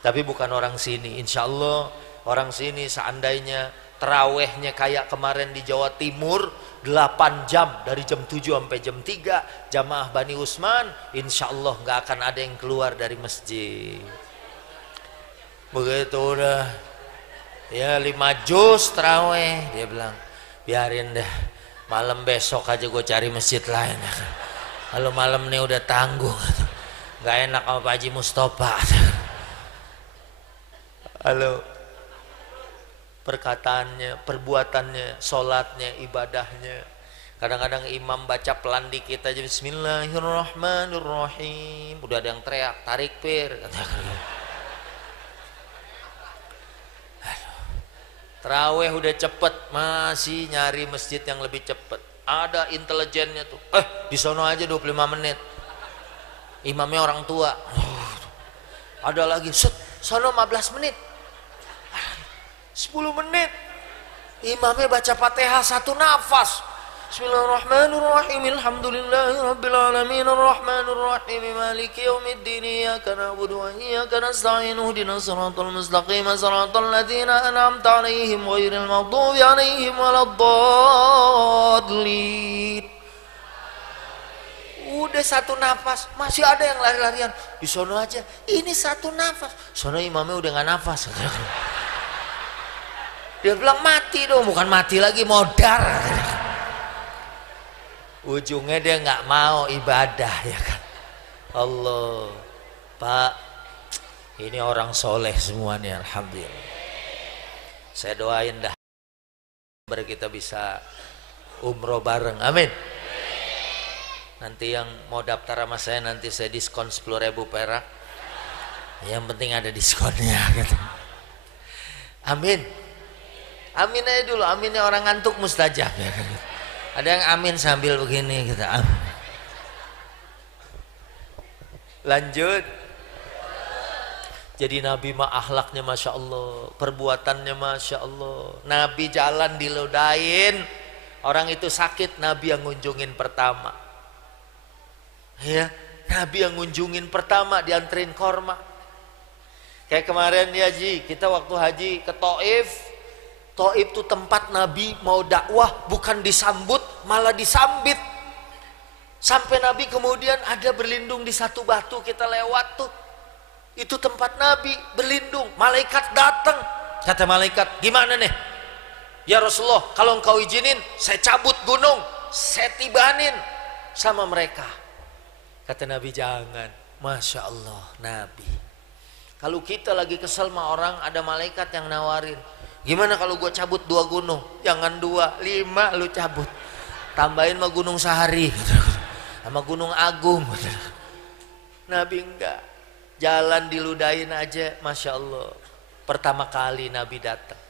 Tapi bukan orang sini. Insya Allah orang sini seandainya terawihnya kayak kemarin di Jawa Timur 8 jam dari jam 7 sampai jam 3 jamaah Bani Usman, insya Allah nggak akan ada yang keluar dari masjid. Begitu udah ya 5 juz terawih, dia bilang biarin deh, malam besok aja gue cari masjid lain. Kalau malam ini udah tanggung, nggak enak sama Pak Haji Mustofa. Halo, perkataannya, perbuatannya, sholatnya, ibadahnya. Kadang-kadang imam baca pelan dikit aja Bismillahirrahmanirrahim, udah ada yang teriak tarik pir. Terawih udah cepet, masih nyari masjid yang lebih cepet. Ada intelijennya tuh, di sono aja 25 menit. Imamnya orang tua. Ada lagi, sono 15 menit. 10 menit imamnya baca Fatihah 1 nafas. Bismillahirrahmanirrahim. Alhamdulillahirabbil alamin arrahmanir rahim maliki yaumiddin iyyaka na'budu wa iyyaka nasta'in ihdinas siratal mustaqim siratal ladzina an'amta 'alaihim ghairil maghdubi 'alaihim waladdallin. Udah satu nafas, masih ada yang lari-larian. Di sono aja, ini satu nafas. Sono imamnya udah nggak nafas. Dia bilang mati dong, bukan mati lagi, modar. Ujungnya dia nggak mau ibadah ya kan. Allah, Pak, ini orang soleh semuanya, alhamdulillah. Saya doain dah, biar kita bisa umroh bareng, amin. Nanti yang mau daftar sama saya, nanti saya diskon 10.000 perak. Yang penting ada diskonnya gitu. Amin. Amin aja dulu, aminnya orang ngantuk mustajab ya kan. Ada yang amin sambil begini kita amin. Lanjut. Jadi Nabi mah akhlaknya Masya Allah, perbuatannya Masya Allah. Nabi jalan diludahin, orang itu sakit, Nabi yang ngunjungin pertama. Ya, Nabi yang ngunjungin pertama, dianterin korma. Kayak kemarin ya Ji, kita waktu haji ke Taif. Taif itu tempat Nabi mau dakwah, bukan disambut, malah disambit. Sampai Nabi kemudian ada berlindung di satu batu, kita lewat tuh. Itu tempat Nabi berlindung. Malaikat datang. Kata malaikat, gimana nih? Ya Rasulullah, kalau engkau izinin, saya cabut gunung, saya tibanin sama mereka. Kata Nabi, jangan. Masya Allah, Nabi. Kalau kita lagi kesel sama orang, ada malaikat yang nawarin, gimana kalau gue cabut 2 gunung? Jangan 2, 5 lu cabut. Tambahin sama Gunung Sahari, sama Gunung Agung. Nabi enggak. Jalan diludahin aja, Masya Allah. Pertama kali Nabi datang.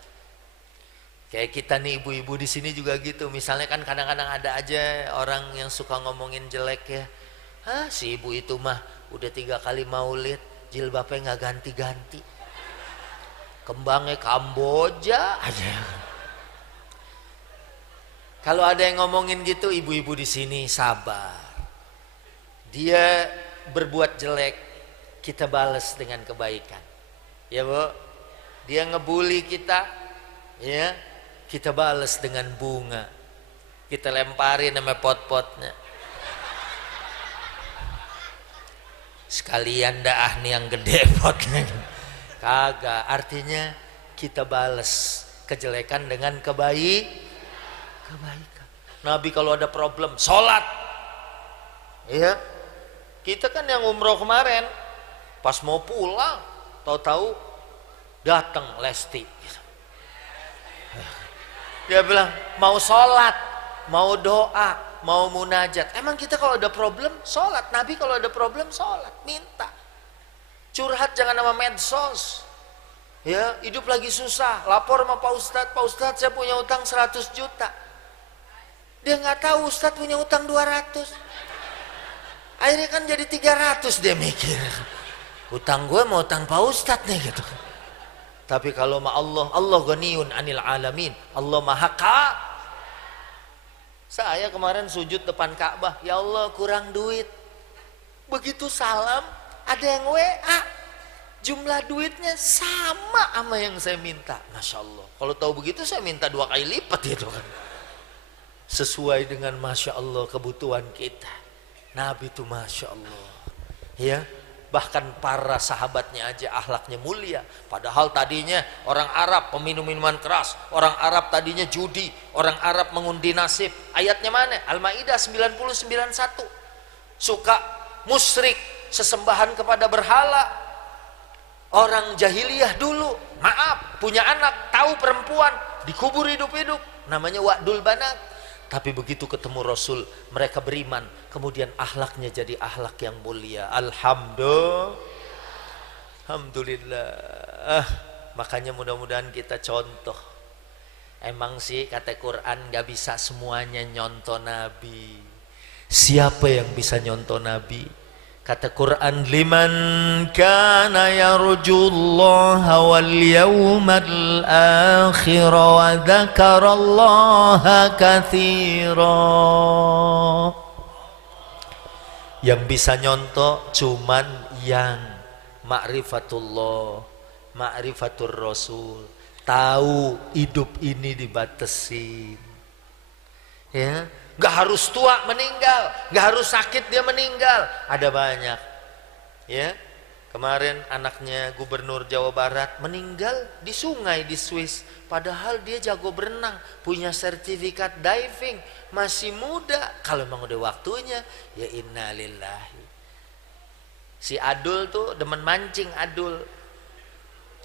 Kayak kita nih ibu-ibu di sini juga gitu. Misalnya kan kadang-kadang ada aja orang yang suka ngomongin jelek ya. Hah, si ibu itu mah udah 3 kali maulid, jilbabnya nggak ganti-ganti. Kembangnya Kamboja aja. Kalau ada yang ngomongin gitu, ibu-ibu di sini sabar. Dia berbuat jelek, kita balas dengan kebaikan. Ya Bu, dia ngebully kita, ya kita balas dengan bunga. Kita lemparin sama pot-potnya. Sekalian dah nih yang gede potnya. Kagak, artinya kita balas kejelekan dengan kebaikan. Nabi kalau ada problem, sholat. Ya, kita kan yang umroh kemarin, pas mau pulang, tahu-tahu datang Lesti. Dia bilang mau sholat, mau doa, mau munajat. Emang kita kalau ada problem sholat. Nabi kalau ada problem sholat, minta. Curhat jangan sama medsos. Ya, hidup lagi susah, lapor sama Pak Ustadz. Pak Ustadz, saya punya utang 100 juta. Dia nggak tahu Ustadz punya utang 200. Akhirnya kan jadi 300, dia mikir. Utang gue mau utang Pak Ustadz nih gitu. Tapi kalau sama Allah, Allah ghaniyun anil alamin. Allah maha kaya. Saya kemarin sujud depan Ka'bah, ya Allah kurang duit. Begitu salam, ada yang WA, jumlah duitnya sama yang saya minta. Masya Allah, kalau tahu begitu saya minta 2 kali lipat gitu kan. Sesuai dengan Masya Allah kebutuhan kita. Nabi itu Masya Allah, ya, bahkan para sahabatnya aja akhlaknya mulia. Padahal tadinya orang Arab peminum minuman keras, orang Arab tadinya judi, orang Arab mengundi nasib. Ayatnya mana? Al-Maidah 99:1. Suka musyrik, sesembahan kepada berhala. Orang jahiliyah dulu, maaf, punya anak, tahu perempuan, dikubur hidup-hidup, namanya wa'dul banat. Tapi begitu ketemu Rasul, mereka beriman, kemudian akhlaknya jadi akhlak yang mulia. Alhamdulillah. Makanya mudah-mudahan kita contoh. Emang sih kata Quran gak bisa semuanya nyontoh Nabi. Siapa yang bisa nyontoh Nabi? Kata Quran, liman kana yarjullaha wal yawmal akhir wa dzakarallaha katsira. Yang bisa nyontok cuman yang ma'rifatullah, ma'rifatur rasul, tahu hidup ini dibatasin. Ya, nggak harus tua meninggal, nggak harus sakit dia meninggal. Ada banyak. Ya, kemarin anaknya gubernur Jawa Barat meninggal di sungai di Swiss. Padahal dia jago berenang, punya sertifikat diving, masih muda. Kalau memang udah waktunya, ya innalillahi. Si Adul tuh demen mancing, Adul.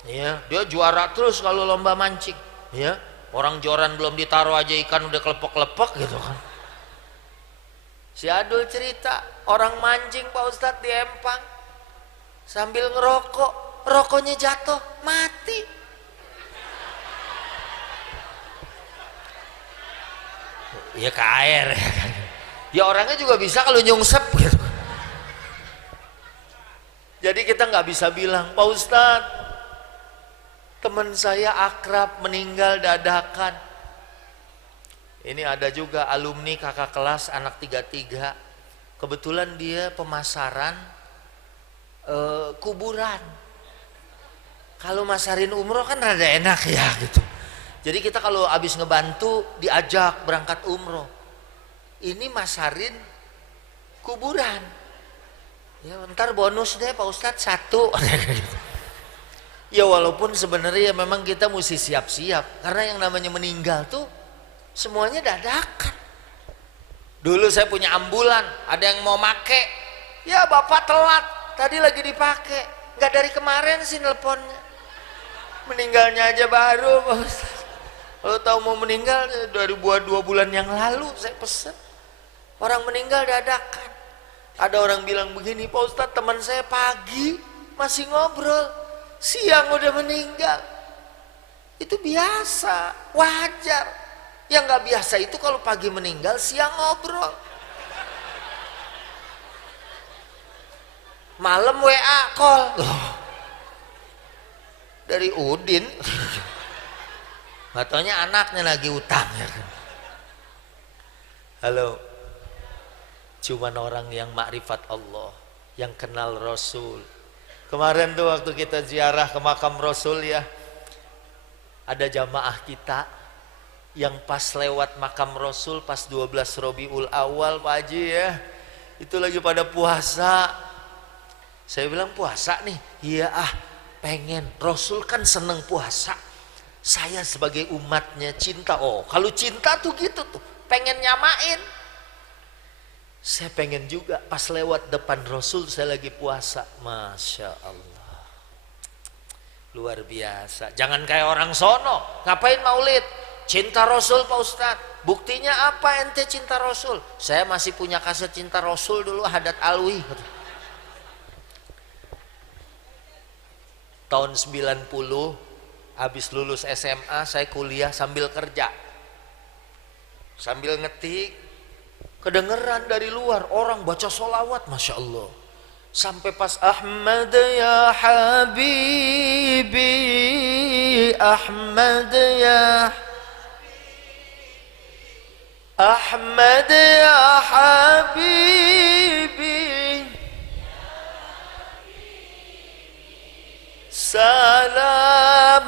Ya, dia juara terus kalau lomba mancing. Ya, orang joran belum ditaruh aja ikan udah kelepek-kelepek gitu kan. Si Adul cerita, orang mancing Pak Ustadz di Empang sambil ngerokok, rokoknya jatuh, mati. Ya ke air. Ya orangnya juga bisa kalau nyungsep gitu. Jadi kita nggak bisa bilang, Pak Ustadz, teman saya akrab meninggal dadakan. Ini ada juga alumni kakak kelas anak 33. Kebetulan dia pemasaran kuburan. Kalau masarin umroh kan rada enak ya gitu. Jadi kita kalau habis ngebantu diajak berangkat umroh. Ini masarin kuburan. Ya ntar bonus deh Pak Ustadz 1. Ya walaupun sebenarnya memang kita mesti siap-siap. Karena yang namanya meninggal tuh semuanya dadakan. Dulu saya punya ambulan, ada yang mau make. Ya bapak telat, tadi lagi dipakai. Nggak dari kemarin sih nelponnya. Meninggalnya aja baru Pak Ustadz. Kalau tahu mau meninggal dari 2 bulan yang lalu saya pesen. Orang meninggal dadakan. Ada orang bilang begini, Pak Ustadz teman saya pagi masih ngobrol, siang udah meninggal. Itu biasa, wajar. Yang nggak biasa itu kalau pagi meninggal siang ngobrol. Malam WA call. Loh, dari Udin. Nggak taunya anaknya lagi utang ya kan. Halo, cuman orang yang makrifat Allah, yang kenal Rasul. Kemarin tuh waktu kita ziarah ke makam Rasul ya, ada jamaah kita yang pas lewat makam Rasul pas 12 Rabiul Awal Pak Haji ya, itu lagi pada puasa. Saya bilang puasa nih, iya pengen, Rasul kan seneng puasa. Saya sebagai umatnya cinta, kalau cinta tuh gitu tuh, pengen nyamain. Saya pengen juga pas lewat depan Rasul saya lagi puasa. Masya Allah, luar biasa. Jangan kayak orang sono, ngapain maulid? Cinta Rasul Pak Ustadz. Buktinya apa ente cinta Rasul? Saya masih punya kaset cinta Rasul dulu, Hadat Alwi. Tahun 90, habis lulus SMA saya kuliah sambil kerja, sambil ngetik. Kedengeran dari luar orang baca sholawat, Masya Allah. Sampai pas Ahmad ya Habibi, Ahmad ya Ahmad ya Habibi, salam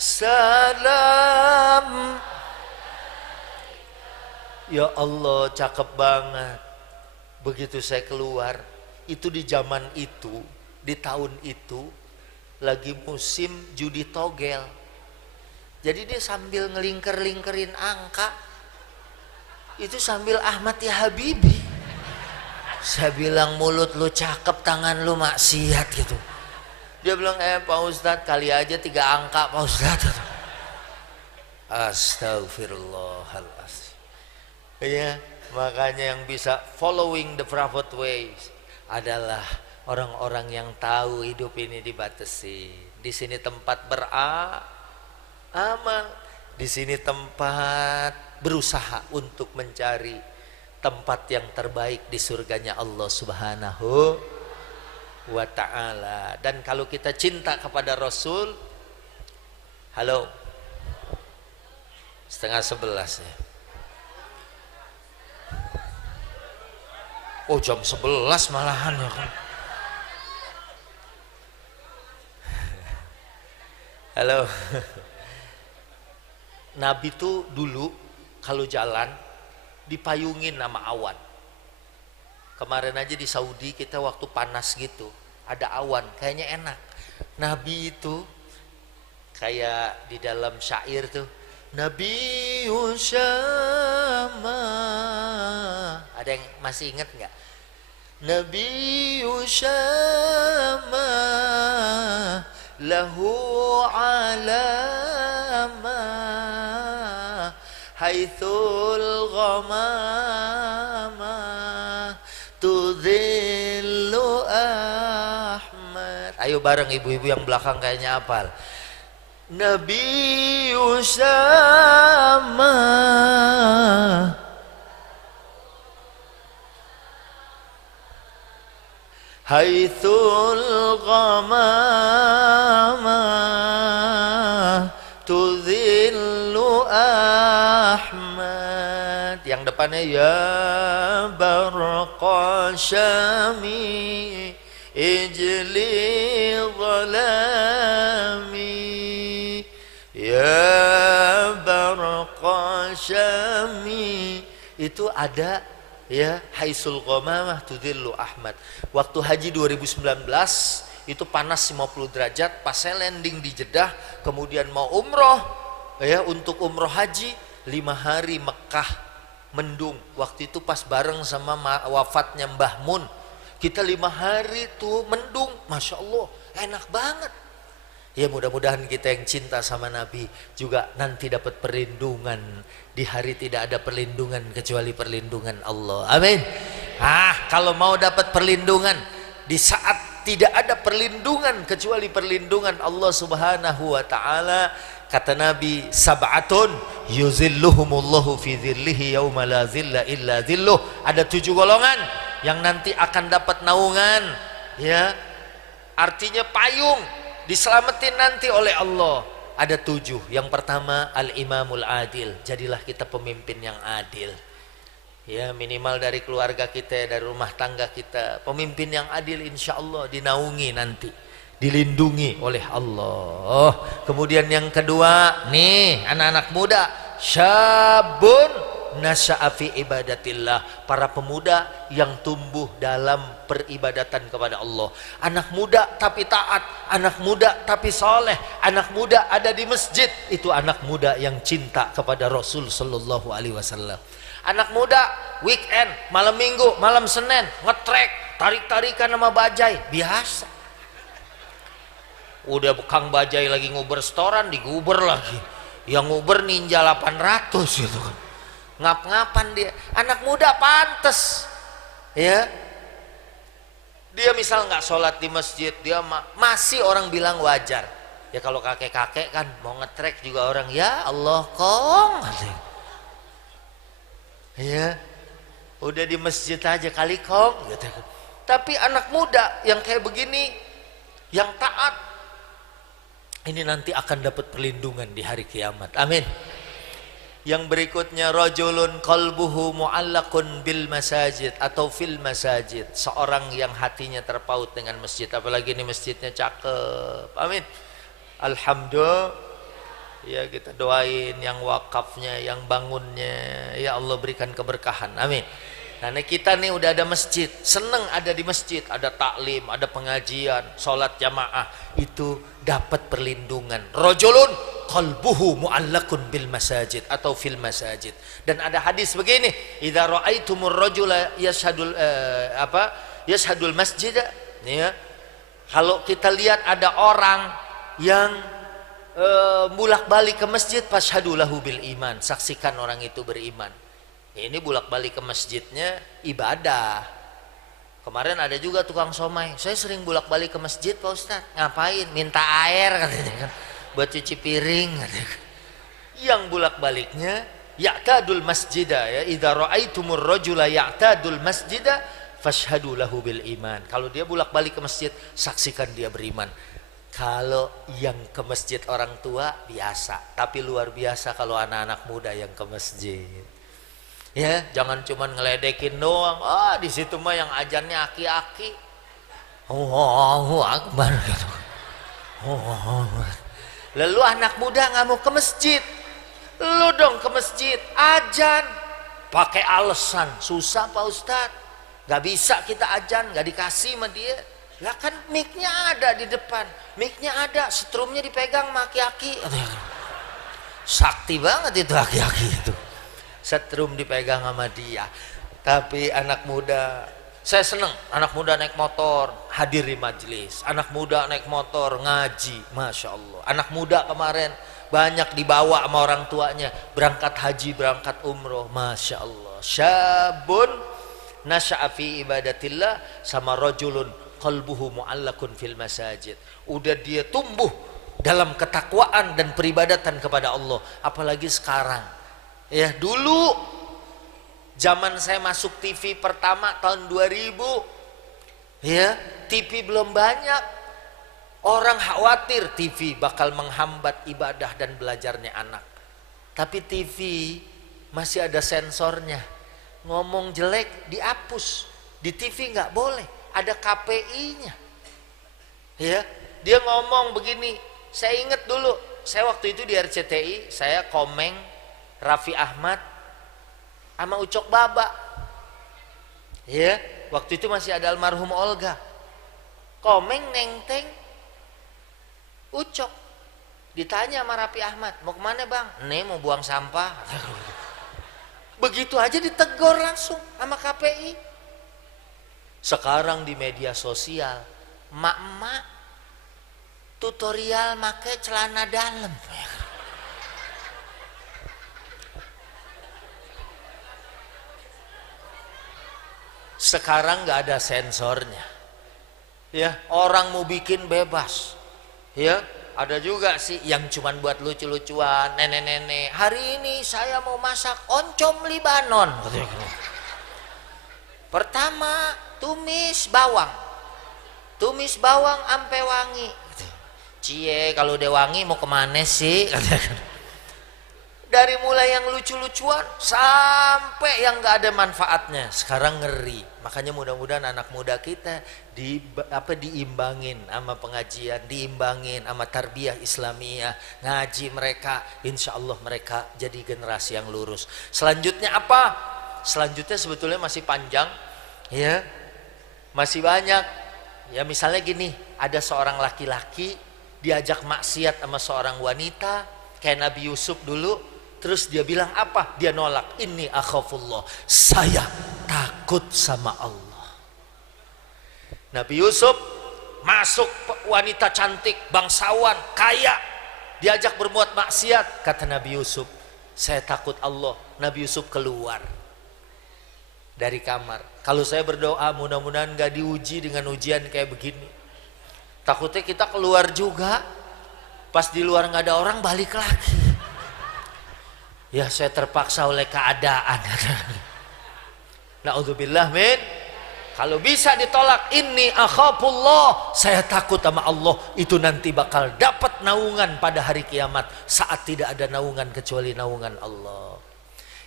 salam. Ya Allah, cakep banget. Begitu saya keluar, itu di zaman itu, di tahun itu lagi musim judi togel. Jadi dia sambil ngelingker-lingkerin angka, itu sambil Ahmad ya Habibi. Saya bilang, mulut lu cakep, tangan lu maksiat gitu. Dia bilang, Pak Ustadz kali aja 3 angka Pak Ustadz. Astagfirullahaladzim. Ya, makanya yang bisa following the prophet ways adalah orang-orang yang tahu hidup ini dibatasi. Di sini tempat beramal, di sini tempat berusaha untuk mencari tempat yang terbaik di surganya Allah Subhanahu wa ta'ala. Dan kalau kita cinta kepada Rasul, halo, 10:30 ya. Oh jam 11 malahan ya kan. Halo. Nabi tuh dulu kalau jalan dipayungin sama awan. Kemarin aja di Saudi kita waktu panas gitu, ada awan, kayaknya enak. Nabi itu kayak di dalam syair tuh, Nabi Usama. Ada yang masih ingat nggak? Nabi Usama lahu alama haitsul ghamama tudhillu Ahmad. Ayo bareng ibu-ibu yang belakang kayaknya hafal. Nabi Usama haitsul ghamama tudhillu Ahmad. Yang depannya ya barqashami ijli zalami ya barqashami. Itu ada ya, haitsul ghamamah tudhillu Ahmad. Waktu haji 2019 itu panas 50 derajat, pas saya landing di Jeddah kemudian mau umroh ya, untuk umroh haji 5 hari Mekah mendung. Waktu itu pas bareng sama wafatnya Mbah Mun, kita 5 hari tuh mendung, Masya Allah enak banget ya. Mudah-mudahan kita yang cinta sama Nabi juga nanti dapat perlindungan di hari tidak ada perlindungan kecuali perlindungan Allah, amin. Kalau mau dapat perlindungan di saat tidak ada perlindungan kecuali perlindungan Allah Subhanahu wa ta'ala, kata Nabi, sab'atun yuzilluhumullahu fi dhillihi yauma la zilla illa dhilluh. Ada 7 golongan yang nanti akan dapat naungan ya, artinya payung, diselamatin nanti oleh Allah. Ada 7. Yang pertama al-imamul adil, jadilah kita pemimpin yang adil ya, minimal dari keluarga kita, dari rumah tangga kita. Pemimpin yang adil insya Allah dinaungi nanti, dilindungi oleh Allah. Kemudian yang kedua nih, anak-anak muda, syabun nasya'a fi ibadatillah, para pemuda yang tumbuh dalam peribadatan kepada Allah. Anak muda tapi taat, anak muda tapi soleh, anak muda ada di masjid, itu anak muda yang cinta kepada Rasul sallallahu alaihi wasallam. Anak muda weekend, malam minggu, malam Senin ngetrek, tarik-tarikan sama bajai, biasa. Udah Kang Bajai lagi nguber setoran, diguber lagi. Yang nguber ninja 800 gitu kan. Ngap-ngapan dia. Anak muda pantes ya, dia misal nggak sholat di masjid, dia masih orang bilang wajar ya. Kalau kakek-kakek kan mau ngetrek juga orang, ya Allah kong ya, udah di masjid aja kali kong gitu. Tapi anak muda yang kayak begini, yang taat, ini nanti akan dapat perlindungan di hari kiamat, amin. Yang berikutnya rajulun qalbuhu mu'allaqun bil masajid atau fil masajid, seorang yang hatinya terpaut dengan masjid, apalagi ini masjidnya cakep, amin. Alhamdulillah ya, kita doain yang wakafnya, yang bangunnya, ya Allah berikan keberkahan, amin. Karena kita nih udah ada masjid, seneng ada di masjid, ada taklim, ada pengajian, sholat jamaah, itu dapat perlindungan. Rajulun qalbuhu mu'allaqun bil masajid atau fil masajid. Dan ada hadis begini, idza ra'aitumur rajula yashhadul masjid ya, kalau kita lihat ada orang yang bulak-balik ke masjid, fashhadu lahu bil iman, saksikan orang itu beriman. Ini bulak-balik ke masjidnya ibadah. Kemarin ada juga tukang somai, saya sering bulak-balik ke masjid Pak Ustaz. Ngapain? Minta air katanya kan, buat cuci piring katanya. Yang bulak-baliknya ya'tadul masjida, ya, idza ra'aitumur rajula ya'tadul masjida fashhadu lahu bil iman. Kalau dia bolak-balik ke masjid, saksikan dia beriman. Kalau yang ke masjid orang tua biasa, tapi luar biasa kalau anak-anak muda yang ke masjid. Ya, jangan cuman ngeledekin doang. Ah, di situ mah yang ajannya aki-aki. Allahu Akbar. Lalu anak muda nggak mau ke masjid. Lu dong ke masjid, ajan. Pakai alasan, susah Pak Ustadz. Gak bisa kita ajan, gak dikasih sama dia. Lah kan mic-nya ada di depan, mic-nya ada, setrumnya dipegang sama aki-aki. Sakti banget itu aki-aki itu. Setrum dipegang sama dia. Tapi anak muda, saya seneng anak muda naik motor hadir di majelis, anak muda naik motor ngaji, Masya Allah. Anak muda kemarin banyak dibawa sama orang tuanya berangkat haji, berangkat umroh, Masya Allah. Syabun nasya'a fi ibadatillah sama rajulun qalbuhu mu'allakun fil masajid. Udah dia tumbuh dalam ketakwaan dan peribadatan kepada Allah. Apalagi sekarang, ya, dulu zaman saya masuk TV pertama tahun 2000, ya, TV belum banyak. Orang khawatir TV bakal menghambat ibadah dan belajarnya anak. Tapi TV masih ada sensornya. Ngomong jelek dihapus. Di TV nggak boleh, ada KPI-nya. Ya, dia ngomong begini. Saya ingat dulu, saya waktu itu di RCTI, saya Komeng, Raffi Ahmad, sama Ucok Baba. Ya, waktu itu masih ada almarhum Olga. Komeng nengteng Ucok. Ditanya sama Raffi Ahmad, mau kemana bang? Nih mau buang sampah. Begitu aja ditegur langsung sama KPI. Sekarang di media sosial, mak-mak tutorial make celana dalam. Sekarang nggak ada sensornya. Ya, orang mau bikin bebas. Ya, ada juga sih yang cuman buat lucu-lucuan, nenek-nenek. Hari ini saya mau masak oncom Libanon. Pertama, tumis bawang. Tumis bawang ampe wangi. Cie, kalau udah wangi mau kemana sih? Dari mulai yang lucu-lucuan sampai yang gak ada manfaatnya. Sekarang ngeri. Makanya mudah-mudahan anak muda kita diimbangin sama pengajian, diimbangin sama tarbiyah Islamiyah, ngaji mereka, insya Allah mereka jadi generasi yang lurus. Selanjutnya apa? Selanjutnya sebetulnya masih panjang, ya, masih banyak. Ya, misalnya gini, ada seorang laki-laki diajak maksiat sama seorang wanita, kayak Nabi Yusuf dulu. Terus dia bilang apa? Dia nolak. Inni akhafullah. Saya takut sama Allah. Nabi Yusuf masuk wanita cantik, bangsawan, kaya, diajak berbuat maksiat. Kata Nabi Yusuf, saya takut Allah. Nabi Yusuf keluar dari kamar. Kalau saya berdoa mudah-mudahan gak diuji dengan ujian kayak begini. Takutnya kita keluar juga, pas di luar gak ada orang balik lagi. Ya, saya terpaksa oleh keadaan. Na'udzubillah min. Kalau bisa ditolak, inni akhafullah, saya takut sama Allah. Itu nanti bakal dapat naungan pada hari kiamat, saat tidak ada naungan kecuali naungan Allah.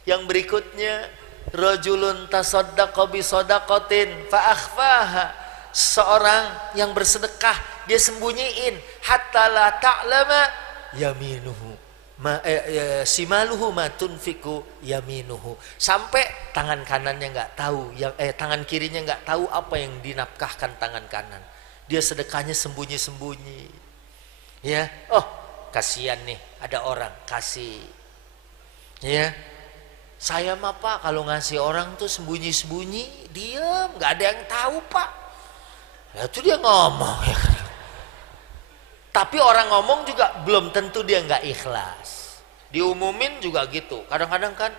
Yang berikutnya, rajulun tasaddaqa bi shadaqatin fa akhfaha. Seorang yang bersedekah, dia sembunyiin, hatta la ta'lama yaminuhu simaluhu ma tunfiku yaminuhu, sampai tangan kanannya nggak tahu, tangan kirinya nggak tahu apa yang dinafkahkan tangan kanan. Dia sedekahnya sembunyi-sembunyi. Ya, oh kasihan nih, ada orang kasih. Ya, saya mah Pak kalau ngasih orang tuh sembunyi-sembunyi, diam, nggak ada yang tahu Pak. Ya itu dia ngomong. Ya. Tapi orang ngomong juga belum tentu dia nggak ikhlas. Diumumin juga gitu. Kadang-kadang kan,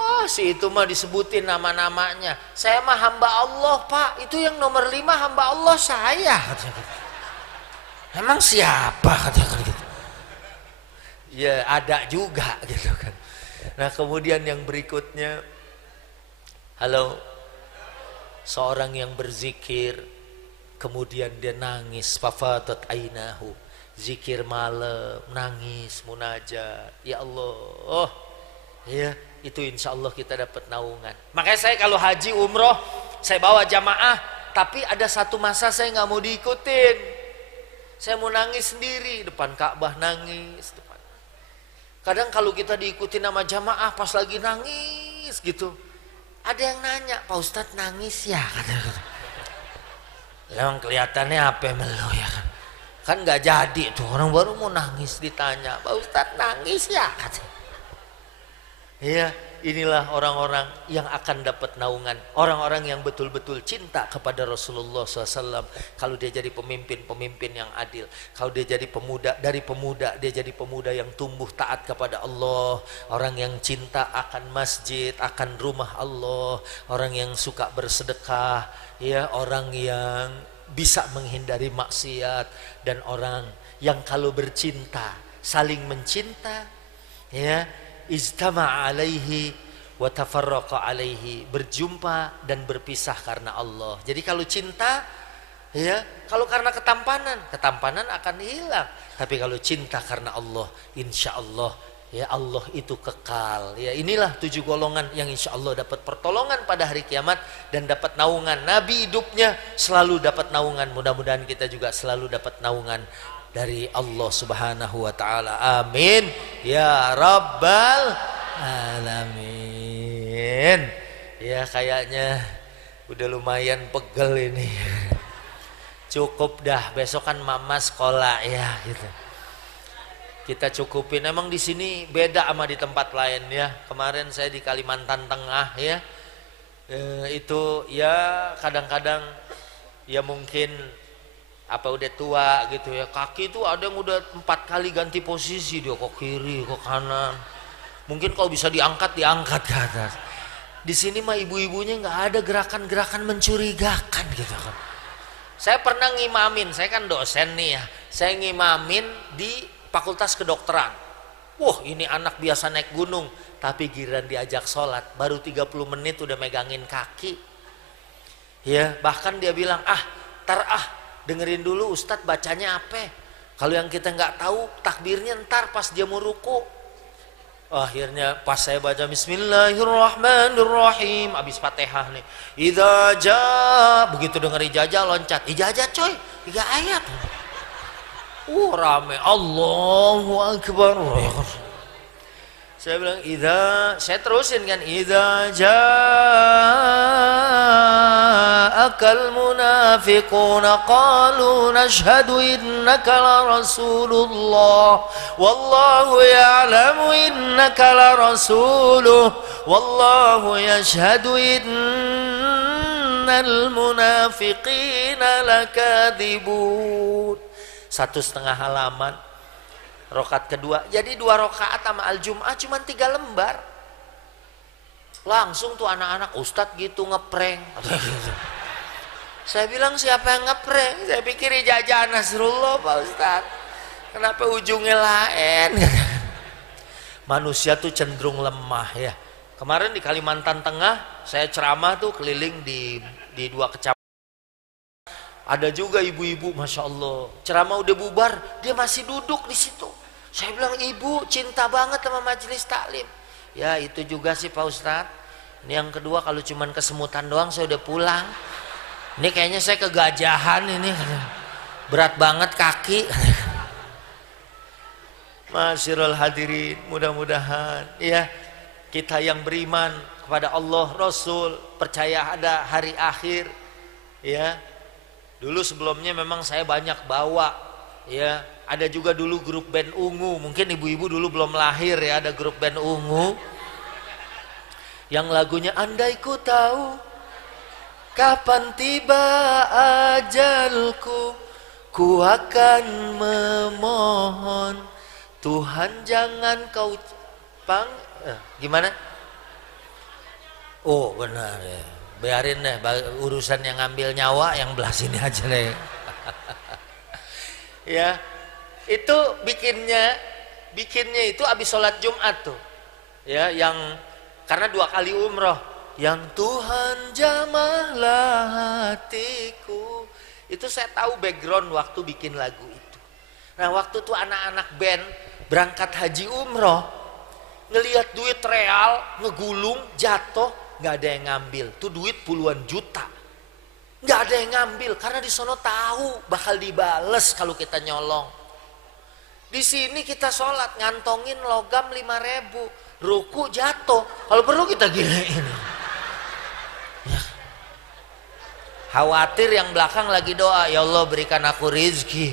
oh si itu mah disebutin nama-namanya. Saya mah hamba Allah Pak. Itu yang nomor 5 hamba Allah saya. Emang siapa? Kata gitu. Ya ada juga gitu kan. Nah kemudian yang berikutnya, halo, seorang yang berzikir kemudian dia nangis, fafadat ainahu, zikir malam, nangis, munajat, ya Allah, oh ya, itu insya Allah kita dapat naungan. Makanya saya kalau haji umroh saya bawa jamaah, tapi ada satu masa saya nggak mau diikutin, saya mau nangis sendiri depan Ka'bah, nangis depan. Kadang kalau kita diikuti nama jamaah pas lagi nangis gitu, ada yang nanya, Pak Ustadz nangis ya? Emang kelihatannya apa melo ya kan? Kan nggak jadi tuh, orang baru mau nangis ditanya, Pak Ustadz nangis ya? Iya, inilah orang-orang yang akan dapat naungan, orang-orang yang betul-betul cinta kepada Rasulullah SAW. Kalau dia jadi pemimpin yang adil, kalau dia jadi pemuda, dari pemuda dia jadi pemuda yang tumbuh taat kepada Allah, orang yang cinta akan masjid, akan rumah Allah, orang yang suka bersedekah, ya, orang yang bisa menghindari maksiat, dan orang yang kalau bercinta saling mencinta, ya, ijtama'a alaihi wa tafarraqa alaihi, berjumpa dan berpisah karena Allah. Jadi kalau cinta, ya, kalau karena ketampanan akan hilang. Tapi kalau cinta karena Allah, insya Allah, ya, Allah itu kekal. Ya, inilah 7 golongan yang insya Allah dapat pertolongan pada hari kiamat dan dapat naungan. Nabi hidupnya selalu dapat naungan. Mudah-mudahan kita juga selalu dapat naungan dari Allah Subhanahu wa taala. Amin ya rabbal alamin. Ya, kayaknya udah lumayan pegel ini. Cukup dah, besok kan mama sekolah ya gitu. Kita cukupin. Emang di sini beda sama di tempat lain ya. Kemarin saya di Kalimantan Tengah ya. Itu ya kadang-kadang ya mungkin apa udah tua gitu ya, kaki tuh ada yang udah 4 kali ganti posisi, dia kok kiri kok kanan, mungkin kalau bisa diangkat ke atas. Di sini mah ibu-ibunya nggak ada gerakan-gerakan mencurigakan gitu kan. Saya pernah ngimamin, saya kan dosen nih ya, saya ngimamin di Fakultas Kedokteran. Wah, ini anak biasa naik gunung, tapi giliran diajak sholat baru 30 menit udah megangin kaki ya. Bahkan dia bilang, dengerin dulu Ustadz bacanya apa. Kalau yang kita nggak tahu takbirnya ntar pas dia mau ruku. Akhirnya pas saya baca Bismillahirrahmanirrahim, abis Fatihah nih, idza jaa, begitu denger ijazah loncat, ijazah coy 3 ayat. Rame, Allahu Akbar. Saya bilang saya terusin kan, idza ja'akal munafiquna qalu nashhadu innaka la rasulullah wallahu ya'lamu innaka la rasuluh wallahu yashhadu innal munafiqina lakadzibun. 1,5 halaman. Rokat kedua, jadi 2 rokaat sama Al-Jum'ah cuma 3 lembar. Langsung tuh anak-anak, Ustadz gitu ngeprank. Saya bilang siapa yang ngeprank? Saya pikir ijazah Nasrullah Pak Ustadz. Kenapa ujungnya lain? Manusia tuh cenderung lemah ya. Kemarin di Kalimantan Tengah saya ceramah tuh keliling di 2 kecamatan. Ada juga ibu-ibu, masya Allah, ceramah udah bubar, dia masih duduk di situ. Saya bilang, ibu cinta banget sama majelis taklim. Ya itu juga sih Pak Ustadz. Ini yang kedua, kalau cuman kesemutan doang saya udah pulang. Ini kayaknya saya kegajahan ini, berat banget kaki. Masyarul hadirin, mudah-mudahan ya kita yang beriman kepada Allah, Rasul, percaya ada hari akhir ya. Dulu sebelumnya memang saya banyak bawa ya, ada juga dulu grup band Ungu, mungkin ibu-ibu dulu belum lahir ya, ada grup band Ungu yang lagunya andai ku tahu kapan tiba ajalku, ku akan memohon Tuhan jangan kau gimana? Oh benar ya, biarin deh urusan yang ngambil nyawa yang belah sini aja deh. Ya itu bikinnya itu abis sholat Jumat tuh Ya, yang karena 2 kali umroh, yang Tuhan jamahlah hatiku. Itu saya tahu background waktu bikin lagu itu. Nah, waktu tuh anak-anak band berangkat haji umroh, ngelihat duit real ngegulung jatuh, nggak ada yang ngambil. Tuh duit puluhan juta, nggak ada yang ngambil karena di sono tahu bakal dibales kalau kita nyolong. Di sini kita sholat ngantongin logam 5.000, ruku jatuh, kalau perlu kita giniin. Ya. Khawatir yang belakang lagi doa, ya Allah berikan aku rizki,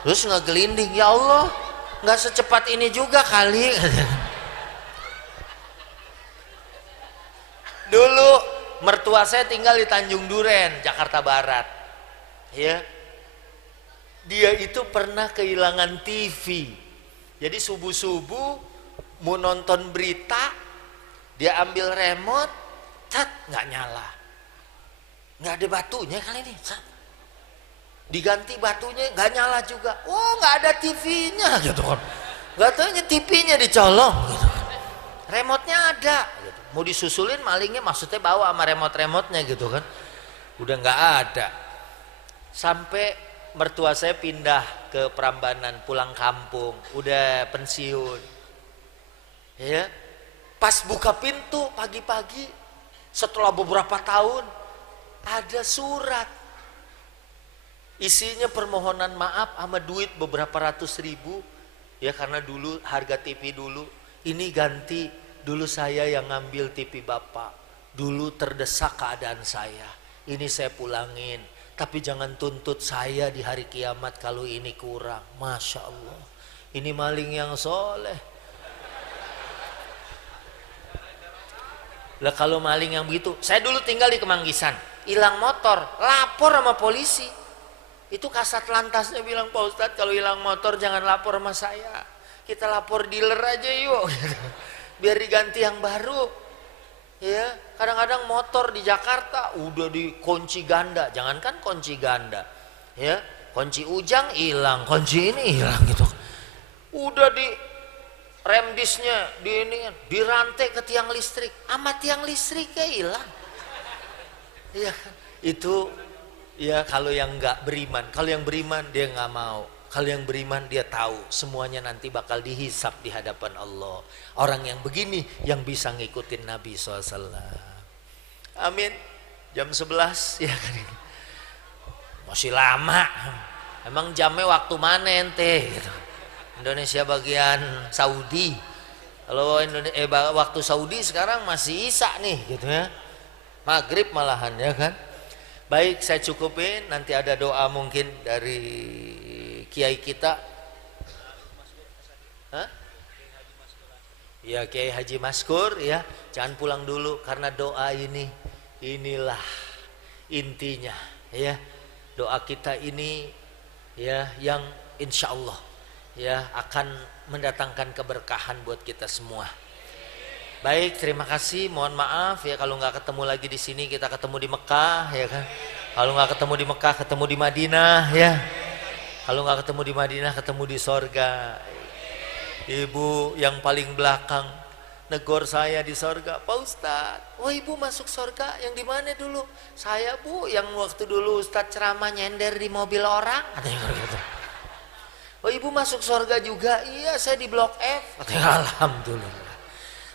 terus ngegelinding, ya Allah nggak secepat ini juga kali. Dulu mertua saya tinggal di Tanjung Duren, Jakarta Barat. Ya, dia itu pernah kehilangan TV. Jadi subuh-subuh mau nonton berita, dia ambil remote, cat, nggak nyala, nggak ada batunya kali ini, cat. Diganti batunya nggak nyala juga. Oh, nggak ada TV-nya gitu kan, nggak taunya TV-nya dicolong gitu kan. Remote-nya ada gitu. Mau disusulin malingnya, maksudnya bawa sama remote-nya gitu kan, udah nggak ada. Sampai mertua saya pindah ke Prambanan, pulang kampung, udah pensiun. Ya, pas buka pintu pagi-pagi setelah beberapa tahun, ada surat isinya permohonan maaf sama duit beberapa ratus ribu. Ya, karena dulu harga TV dulu ini ganti, dulu saya yang ngambil TV bapak, dulu terdesak keadaan saya, ini saya pulangin, tapi jangan tuntut saya di hari kiamat kalau ini kurang. Masya Allah, ini maling yang soleh. Lah kalau maling yang begitu, saya dulu tinggal di Kemanggisan, hilang motor, lapor sama polisi. Itu kasat lantasnya bilang, Pak Ustadz kalau hilang motor jangan lapor sama saya, kita lapor dealer aja yuk, biar diganti yang baru. Ya, kadang-kadang motor di Jakarta udah dikunci ganda, jangankan kunci ganda, ya, kunci ujang hilang, kunci ini hilang gitu. Udah di rem disnya dirantai ke tiang listrik, sama tiang listriknya hilang. Iya kan? Itu ya kalau yang nggak beriman. Kalau yang beriman dia nggak mau. Kalau yang beriman dia tahu semuanya nanti bakal dihisap di hadapan Allah. Orang yang begini yang bisa ngikutin Nabi SAW. Amin. Jam 11 ya kan, masih lama. Emang jamnya waktu mana ente gitu. Indonesia bagian Saudi. Kalau waktu Saudi sekarang masih Isya nih gitu ya, maghrib malahan ya kan. Baik, saya cukupin, nanti ada doa mungkin dari kiai kita. Hah? Ya, Kiai Haji Maskur ya, jangan pulang dulu karena doa inilah intinya ya. Doa kita ini ya yang insya Allah ya akan mendatangkan keberkahan buat kita semua. Baik, terima kasih. Mohon maaf ya kalau nggak ketemu lagi di sini, kita ketemu di Mekah ya kan. Kalau nggak ketemu di Mekah, ketemu di Madinah ya. Kalau nggak ketemu di Madinah, ketemu di sorga. Ibu yang paling belakang negor saya di sorga, Pak Ustadz, wah ibu masuk sorga yang di mana dulu? Saya bu, yang waktu dulu Ustadz ceramah nyender di mobil orang, katanya gitu. Oh ibu masuk sorga juga? Iya, saya di blok F, katanya. Alhamdulillah.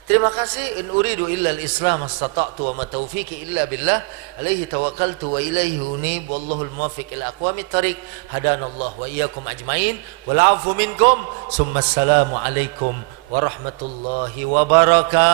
Terima kasih. In uridu illa al-islam astata'tu wa ma taufiqi illa billah alaihi tawakkaltu wa ilaihi unib wallahul muwaffiq ila aqwamit thariq hadanallahu wa iyyakum ajmain wal 'afu minkum summa assalamu alaikum warahmatullahi wabarakatuh.